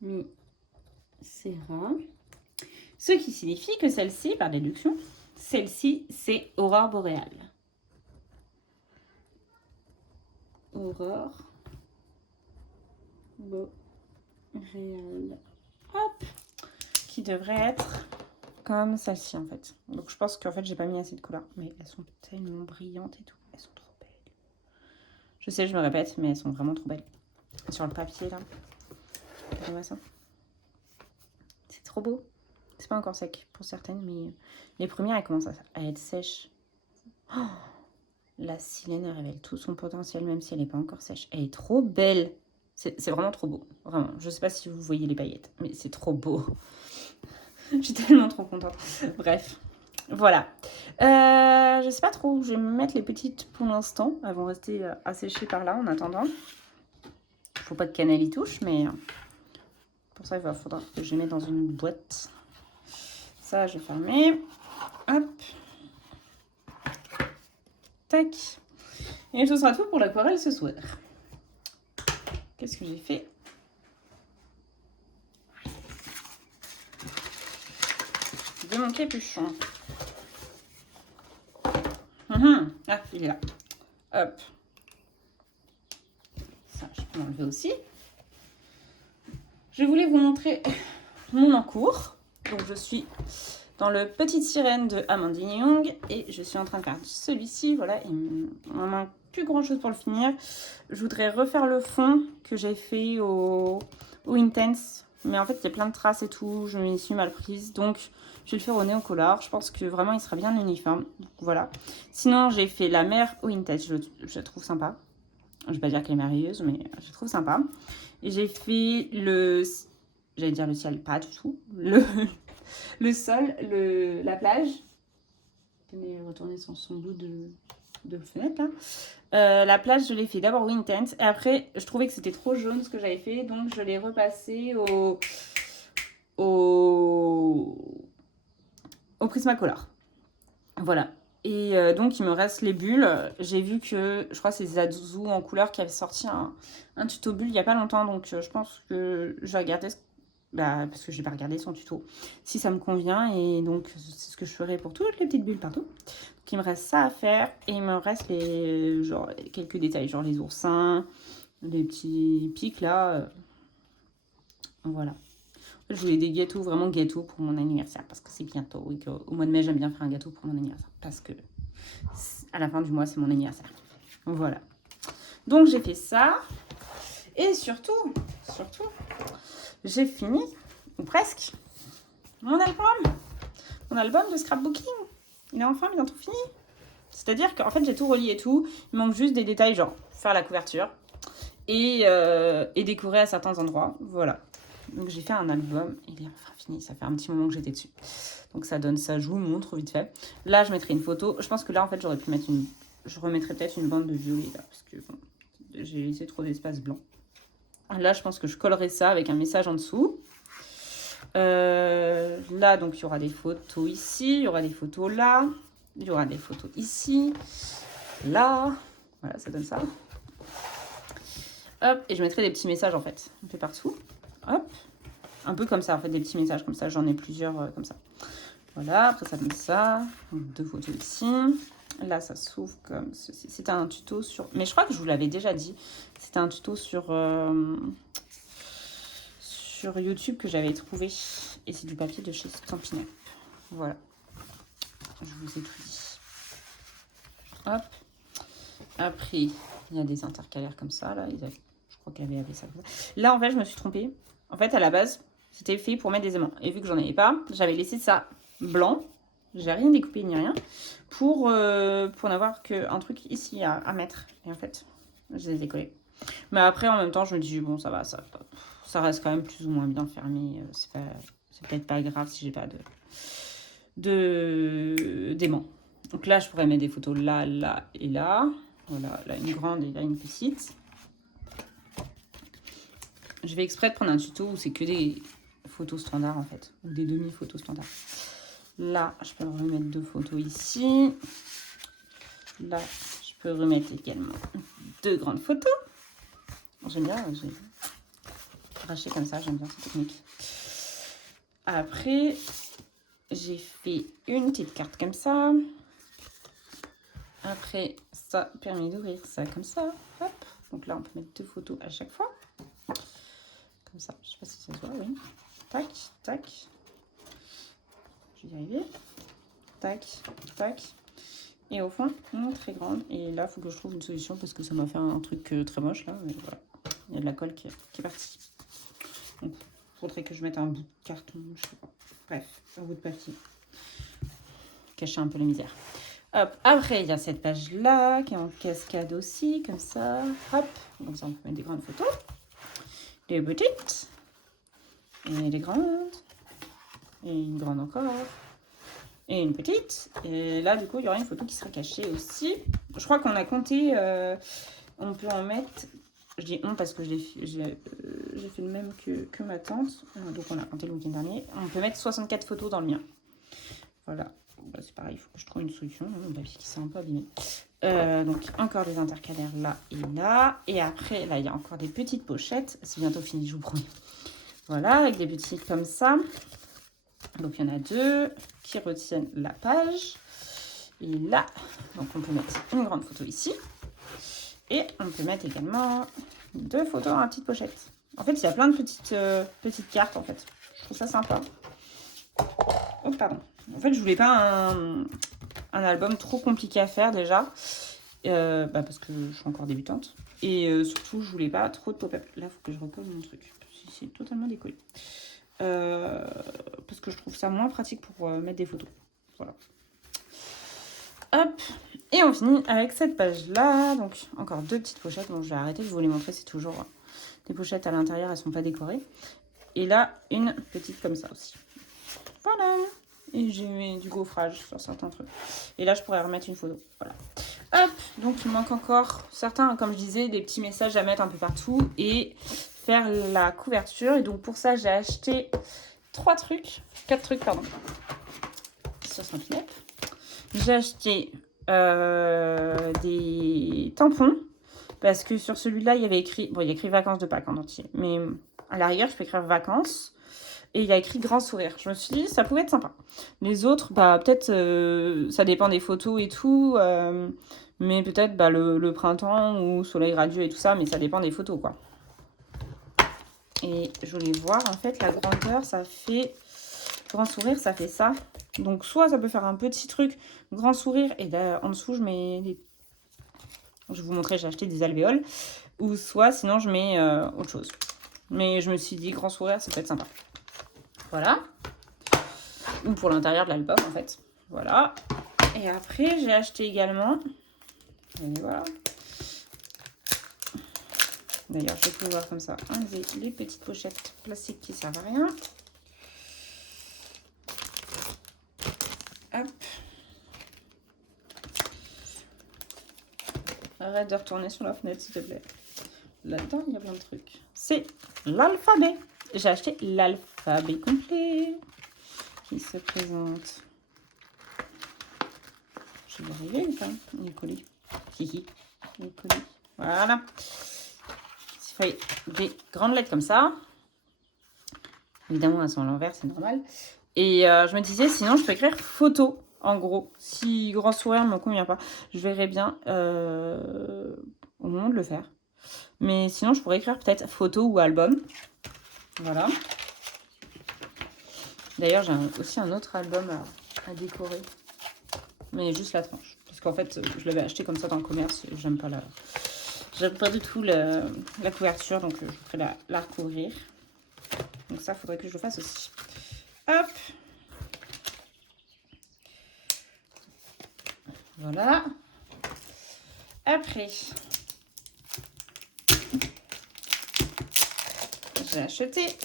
Mycéna. Ce qui signifie que celle-ci, par déduction, celle-ci, c'est aurore boréale. Aurore boréale. Hop. Qui devrait être comme celle-ci, en fait. Donc, je pense qu'en fait, j'ai pas mis assez de couleurs. Mais elles sont tellement brillantes et tout. Elles sont trop belles. Je sais, je me répète, mais elles sont vraiment trop belles. Sur le papier, là. On voit ça. C'est trop beau. C'est pas encore sec pour certaines, mais les premières, elles commencent à être sèches. Oh, la silène, elle révèle tout son potentiel, même si elle n'est pas encore sèche. Elle est trop belle. C'est vraiment trop beau. Vraiment. Je sais pas si vous voyez les paillettes, mais c'est trop beau. Je suis tellement trop contente. Bref. Voilà. Je sais pas trop où je vais me mettre les petites pour l'instant. Elles vont rester à sécher par là en attendant. Faut pas que Cannelle y touche, mais pour ça, il va falloir que je les mette dans une boîte. Ça, je vais fermer. Hop. Tac. Et ce sera tout pour l'aquarelle ce soir. Qu'est-ce que j'ai fait? De mon capuchon. Ah, il est là. Hop. Ça, je peux l'enlever aussi. Je voulais vous montrer mon encours. Donc, je suis dans le Petite Sirène de Amandine Young et je suis en train de faire celui-ci. Voilà, il m'en manque plus grand-chose pour le finir. Je voudrais refaire le fond que j'ai fait au Intense. Mais en fait, il y a plein de traces et tout. Je m'y suis mal prise. Donc, je vais le faire au Néocolor. Je pense que vraiment, il sera bien uniforme. Donc, voilà. Sinon, j'ai fait la mer au Intense. Je la trouve sympa. Je ne vais pas dire qu'elle est merveilleuse, mais je la trouve sympa. Et j'ai fait le... J'allais dire le ciel, pas du tout. Le sol, la plage. Tenez, retourner sur son bout de fenêtre là. La plage, je l'ai fait d'abord au Intense. Et après, je trouvais que c'était trop jaune ce que j'avais fait. Donc, je l'ai repassé au Prismacolor. Voilà. Et donc, il me reste les bulles. J'ai vu que, je crois que c'est Zazu en couleur qui avait sorti un tuto bulle il n'y a pas longtemps. Donc, je pense que je vais regarder parce que je n'ai pas regardé son tuto, si ça me convient. Et donc, c'est ce que je ferai pour toutes les petites bulles partout. Donc, il me reste ça à faire. Et il me reste quelques détails, genre les oursins, les petits pics là. Voilà. Je voulais des gâteaux, vraiment gâteaux pour mon anniversaire, parce que c'est bientôt. Et qu'au mois de mai, j'aime bien faire un gâteau pour mon anniversaire, parce que à la fin du mois, c'est mon anniversaire. Voilà. Donc, j'ai fait ça. Et surtout, j'ai fini, ou presque, mon album de scrapbooking. Il est enfin bientôt fini. C'est-à-dire qu'en fait, j'ai tout relié et tout. Il manque juste des détails, genre faire la couverture et décorer à certains endroits. Voilà. Donc j'ai fait un album, il est enfin fini, ça fait un petit moment que j'étais dessus. Donc ça donne ça, je vous montre vite fait. Là je mettrai une photo, je pense que là en fait j'aurais pu mettre une... Je remettrai peut-être une bande de violet là, parce que bon, j'ai laissé trop d'espace blanc. Là je pense que je collerai ça avec un message en dessous. Là donc il y aura des photos ici, il y aura des photos là, il y aura des photos ici, là, voilà ça donne ça. Hop, et je mettrai des petits messages en fait, un peu partout. Hop, un peu comme ça en fait, des petits messages comme ça, j'en ai plusieurs comme ça. Voilà, après ça donne ça, donc 2 photos ici. Là ça s'ouvre comme ceci, c'était un tuto sur, mais je crois que je vous l'avais déjà dit, c'était un tuto sur YouTube que j'avais trouvé, et c'est du papier de chez Stampin' Up. Voilà, je vous ai tout dit. Hop, après il y a des intercalaires comme ça, là, je crois qu'il y avait ça comme ça. Là en fait je me suis trompée, en fait à la base c'était fait pour mettre des aimants, et vu que j'en avais pas, j'avais laissé ça blanc, j'ai rien découpé ni rien, pour n'avoir qu'un truc ici à mettre, et en fait je les ai collés. Mais après en même temps je me dis bon ça va, ça reste quand même plus ou moins bien fermé, c'est peut-être pas grave si j'ai pas d'aimants. Donc là je pourrais mettre des photos là, là et là. Voilà, là une grande et là une petite. Je vais exprès de prendre un tuto où c'est que des photos standards en fait, ou des demi-photos standards. Là, je peux remettre 2 photos ici. Là, je peux remettre également 2 grandes photos. J'aime bien, j'ai arraché comme ça, j'aime bien cette technique. Après, j'ai fait une petite carte comme ça. Après, ça permet d'ouvrir ça comme ça. Hop. Donc là, on peut mettre 2 photos à chaque fois. Comme ça, je sais pas si ça se voit, oui. Tac, tac. Je vais y arriver. Tac, tac. Et au fond, très grande. Et là, il faut que je trouve une solution parce que ça m'a fait un truc très moche là. Mais voilà. Il y a de la colle qui est partie. Donc, il faudrait que je mette un bout de carton, je sais pas. Bref, un bout de papier. Cacher un peu la misère. Hop, après, il y a cette page-là qui est en cascade aussi, comme ça. Hop, comme ça, on peut mettre des grandes photos. Des petites. Et des grandes. Et une grande encore. Et une petite. Et là, du coup, il y aura une photo qui sera cachée aussi. Je crois qu'on a compté. On peut en mettre. Je dis on parce que j'ai fait le même que ma tante. Donc, on a compté le week-end dernier. On peut mettre 64 photos dans le mien. Voilà. Bah, c'est pareil, il faut que je trouve une solution. Mon papier qui s'est un peu abîmé. Donc, encore des intercalaires là et là. Et après, là, il y a encore des petites pochettes. C'est bientôt fini, je vous promets. Voilà, avec des petites comme ça. Donc, il y en a 2 qui retiennent la page. Et là, donc on peut mettre une grande photo ici. Et on peut mettre également 2 photos dans la petite pochette. En fait, il y a plein de petites cartes, en fait. Je trouve ça sympa. Oh, pardon. En fait, je voulais pas un album trop compliqué à faire, déjà. Parce que je suis encore débutante. Et surtout, je voulais pas trop de pop-up. Là, il faut que je recolle mon truc. C'est totalement décollé. Parce que je trouve ça moins pratique pour mettre des photos. Voilà. Hop. Et on finit avec cette page-là. Donc, encore 2 petites pochettes. Bon, je vais arrêter de vous les montrer. C'est toujours des pochettes à l'intérieur. Elles sont pas décorées. Et là, une petite comme ça aussi. Voilà. Et j'ai mis du gaufrage sur certains trucs. Et là, je pourrais remettre une photo. Voilà. Hop. Donc, il manque encore certains, comme je disais, des petits messages à mettre un peu partout. Et faire la couverture. Et donc, pour ça, j'ai acheté 4 trucs, pardon. Sur Stampin' Up. J'ai acheté des tampons. Parce que sur celui-là, il y avait écrit... Bon, il y a écrit vacances de Pâques en entier. Mais à l'arrière, je peux écrire vacances. Et il y a écrit grand sourire. Je me suis dit, ça pouvait être sympa. Les autres, peut-être, ça dépend des photos et tout. Mais peut-être le printemps ou soleil radieux et tout ça. Mais ça dépend des photos, quoi. Et je voulais voir, en fait, la grandeur, ça fait... Grand sourire, ça fait ça. Donc, soit ça peut faire un petit truc, grand sourire, et là, en dessous, je mets des... Je vais vous montrer, j'ai acheté des alvéoles. Ou soit, sinon, je mets autre chose. Mais je me suis dit, grand sourire, ça peut être sympa. Voilà. Ou pour l'intérieur de l'album, en fait. Voilà. Et après, j'ai acheté également... Et voilà. D'ailleurs, je vais pouvoir comme ça enlever les petites pochettes plastiques qui servent à rien. Hop. Arrête de retourner sur la fenêtre, s'il te plaît. Là-dedans, il y a plein de trucs. C'est l'alphabet. J'ai acheté l'alphabet complet qui se présente. Je vais y arriver ou pas? Le colis. Hihi. Le colis. Voilà. Il fait des grandes lettres comme ça. Évidemment, elles sont à l'envers, c'est normal. Et je me disais, sinon, je peux écrire photo, en gros. Si grand sourire ne me convient pas, je verrai bien au moment de le faire. Mais sinon, je pourrais écrire peut-être photo ou album. Voilà. D'ailleurs, j'ai aussi un autre album à décorer. Mais juste la tranche. Parce qu'en fait, je l'avais acheté comme ça dans le commerce. J'aime pas du tout la couverture. Donc, je ferai la recouvrir. Donc ça, il faudrait que je le fasse aussi. Hop. Voilà. Après, j'ai acheté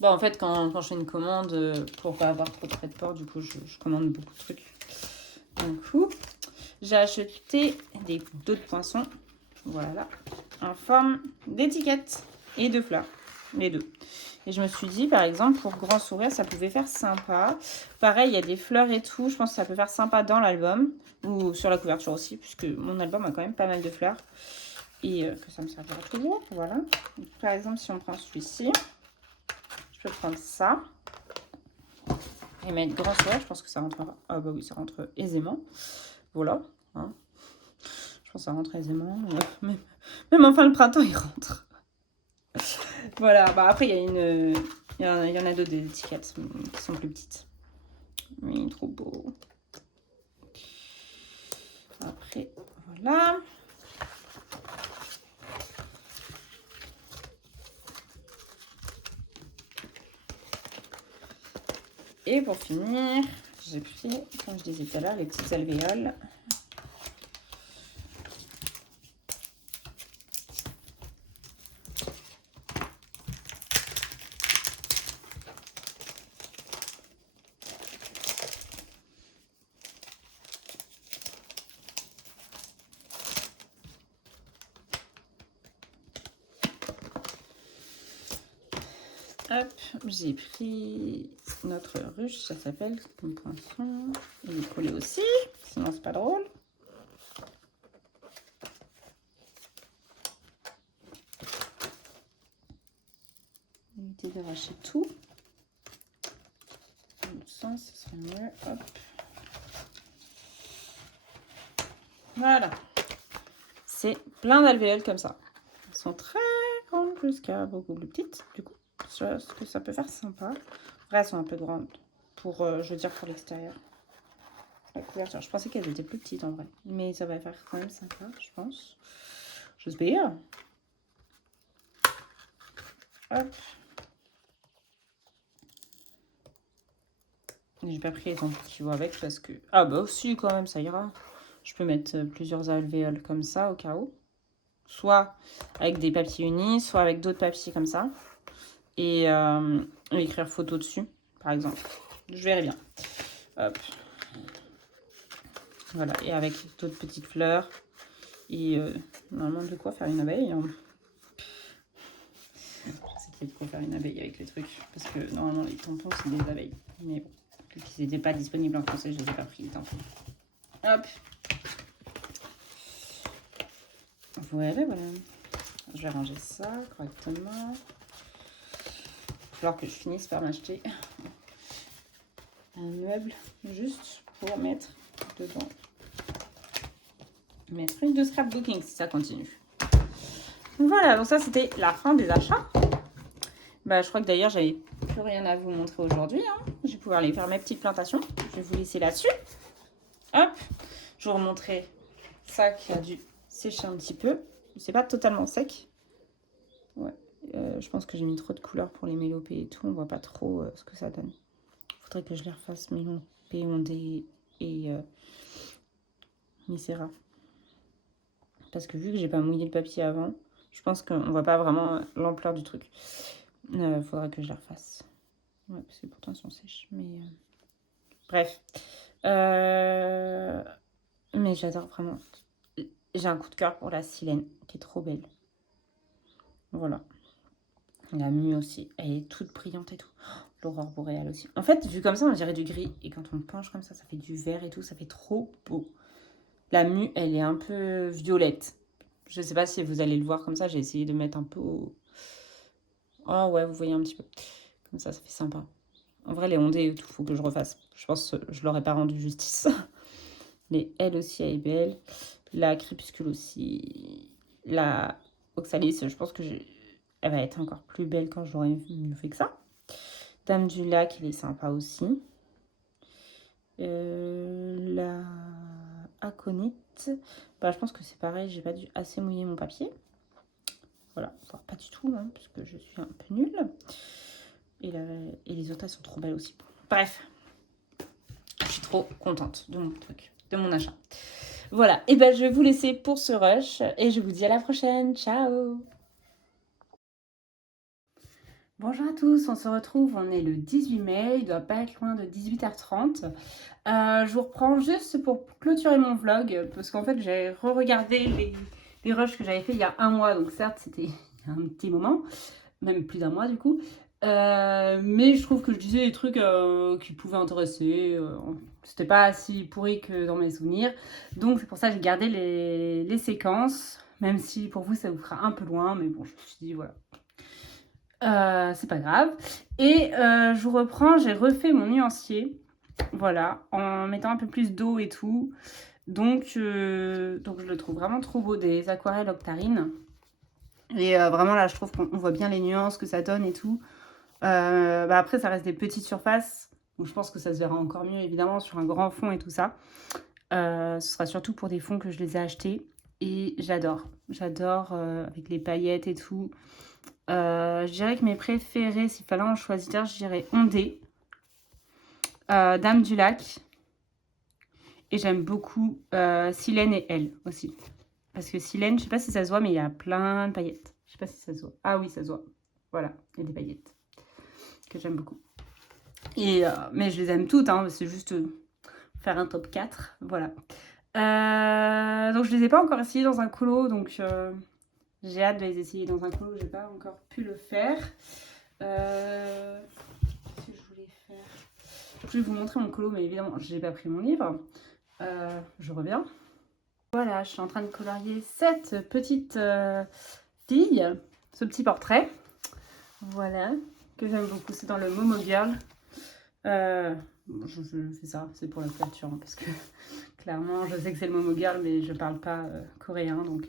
bon, en fait, quand je fais une commande, pour pas avoir trop de frais de port, du coup, je commande beaucoup de trucs. Du coup, j'ai acheté des dos de poisson, voilà, en forme d'étiquette et de fleurs, les deux. Et je me suis dit, par exemple, pour grand sourire, ça pouvait faire sympa. Pareil, il y a des fleurs et tout, je pense que ça peut faire sympa dans l'album, ou sur la couverture aussi, puisque mon album a quand même pas mal de fleurs. Et que ça me servira toujours, voilà. Donc, par exemple, si on prend celui-ci, je peux prendre ça et mettre grand sourire. Je pense que ça rentrera. Ah bah oui, ça rentre aisément. Voilà. Hein. Je pense que ça rentre aisément. Même enfin le printemps, il rentre. Voilà. Bah après, il y en a d'autres des étiquettes qui sont plus petites. Mais trop beau. Après, voilà. Et pour finir, j'ai pris, comme je disais tout à l'heure, les petites alvéoles. Hop, j'ai pris notre ruche, ça s'appelle comme poinçon. Il est collé aussi, sinon c'est pas drôle. Éviter d'arracher tout. Dans l'autre sens, ce serait mieux. Hop. Voilà. C'est plein d'alvéoles comme ça. Elles sont très grandes jusqu'à beaucoup plus petites. Du coup, ce que ça peut faire sympa. Après, elles sont un peu grandes pour, je veux dire, pour l'extérieur. La couverture. Je pensais qu'elles étaient plus petites en vrai. Mais ça va faire quand même sympa, je pense. J'espère. Hop. J'ai pas pris les tampons qui vont avec parce que... Ah bah aussi quand même, ça ira. Je peux mettre plusieurs alvéoles comme ça au cas où. Soit avec des papiers unis, soit avec d'autres papiers comme ça. Et écrire photo dessus, par exemple. Je verrai bien. Hop. Voilà, et avec d'autres petites fleurs. Et normalement, de quoi faire une abeille. Hein. C'est qu'il y a de quoi faire une abeille avec les trucs. Parce que normalement, les tampons, c'est des abeilles. Mais bon, vu qu'ils n'étaient pas disponibles en français, je les ai pas pris, les tampons. Hop. Voilà, voilà. Je vais ranger ça correctement. Il va falloir que je finisse par m'acheter un meuble juste pour mettre dedans mes trucs de scrapbooking si ça continue. Voilà, donc ça c'était la fin des achats. Bah, je crois que d'ailleurs j'avais plus rien à vous montrer aujourd'hui. Hein. Je vais pouvoir aller faire mes petites plantations. Je vais vous laisser là-dessus. Hop, je vais vous remontrer ça qui a dû sécher un petit peu. C'est pas totalement sec. Ouais, je pense que j'ai mis trop de couleurs pour les mélopées et tout. On voit pas trop ce que ça donne. Faudrait que je les refasse mélopées, ondées et Misera. Parce que vu que j'ai pas mouillé le papier avant, je pense qu'on voit pas vraiment l'ampleur du truc. Faudra que je la refasse. Ouais, parce que pourtant elles sont sèches. Mais bref. Mais j'adore vraiment. J'ai un coup de cœur pour la Silène, qui est trop belle. Voilà. La mue aussi, elle est toute brillante et tout. Oh, l'aurore boréale aussi. En fait, vu comme ça, on dirait du gris. Et quand on penche comme ça fait du vert et tout. Ça fait trop beau. La mue, elle est un peu violette. Je sais pas si vous allez le voir comme ça. J'ai essayé de mettre un peu... Oh ouais, vous voyez un petit peu. Comme ça fait sympa. En vrai, les ondées et tout, faut que je refasse. Je pense que je leur ai pas rendu justice. Mais elle aussi, elle est belle. La crépuscule aussi. La oxalis, je pense que elle va être encore plus belle quand je l'aurai mieux fait que ça. Dame du lac, elle est sympa aussi. La aconite, bah, je pense que c'est pareil, j'ai pas dû assez mouiller mon papier. Voilà, enfin, pas du tout, hein, parce que je suis un peu nulle. Et les autres, elles sont trop belles aussi. Bref, je suis trop contente de mon truc, de mon achat. Voilà, et ben je vais vous laisser pour ce rush et je vous dis à la prochaine. Ciao! Bonjour à tous, on se retrouve, on est le 18 mai, il doit pas être loin de 18h30. Je vous reprends juste pour clôturer mon vlog, parce qu'en fait j'ai re-regardé les rushs que j'avais fait il y a un mois, donc certes c'était il y a un petit moment, même plus d'un mois du coup. Mais je trouve que je disais des trucs qui pouvaient intéresser, c'était pas si pourri que dans mes souvenirs. Donc c'est pour ça que j'ai gardé les séquences, même si pour vous ça vous fera un peu loin, mais bon je me suis dit voilà. C'est pas grave. Et je vous reprends, j'ai refait mon nuancier, voilà, en mettant un peu plus d'eau et tout. Donc je le trouve vraiment trop beau, des aquarelles Octarine. Et vraiment là, je trouve qu'on voit bien les nuances que ça donne et tout. Bah après, ça reste des petites surfaces, donc je pense que ça se verra encore mieux évidemment sur un grand fond et tout ça. Ce sera surtout pour des fonds que je les ai achetés. Et j'adore, avec les paillettes et tout. Je dirais que mes préférés, s'il fallait en choisir, je dirais Ondée, Dame du lac. Et j'aime beaucoup Silène et elle aussi. Parce que Silène, je sais pas si ça se voit, mais il y a plein de paillettes. Je sais pas si ça se voit. Ah oui, ça se voit. Voilà, il y a des paillettes que j'aime beaucoup. Et, mais je les aime toutes, hein, c'est juste faire un top 4. Voilà. Donc je les ai pas encore essayées dans un colo, donc j'ai hâte de les essayer dans un colo. J'ai pas encore pu le faire. Qu'est-ce que je voulais faire? Je vais vous montrer mon colo, mais évidemment, je n'ai pas pris mon livre. Je reviens. Voilà, je suis en train de colorier cette petite fille, ce petit portrait. Voilà, que j'aime beaucoup. C'est dans le Momo Girl. Je fais ça, c'est pour la couverture, hein, parce que clairement, je sais que c'est le Momo Girl, mais je parle pas coréen, donc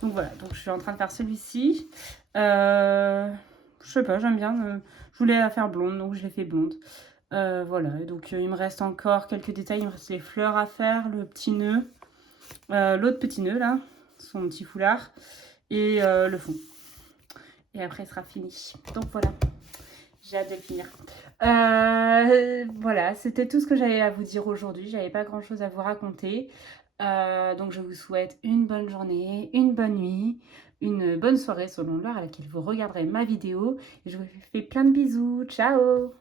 voilà. Donc je suis en train de faire celui-ci. Je sais pas, j'aime bien. Je voulais la faire blonde, donc je l'ai fait blonde. Voilà, et donc il me reste encore quelques détails. Il me reste les fleurs à faire, le petit nœud, l'autre petit nœud là, son petit foulard, et le fond. Et après, il sera fini. Donc voilà, j'ai hâte de le finir. Voilà, c'était tout ce que j'avais à vous dire aujourd'hui. J'avais pas grand chose à vous raconter. Donc je vous souhaite une bonne journée, une bonne nuit, une bonne soirée selon l'heure à laquelle vous regarderez ma vidéo. Et je vous fais plein de bisous. Ciao!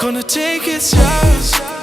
Gonna take it slow.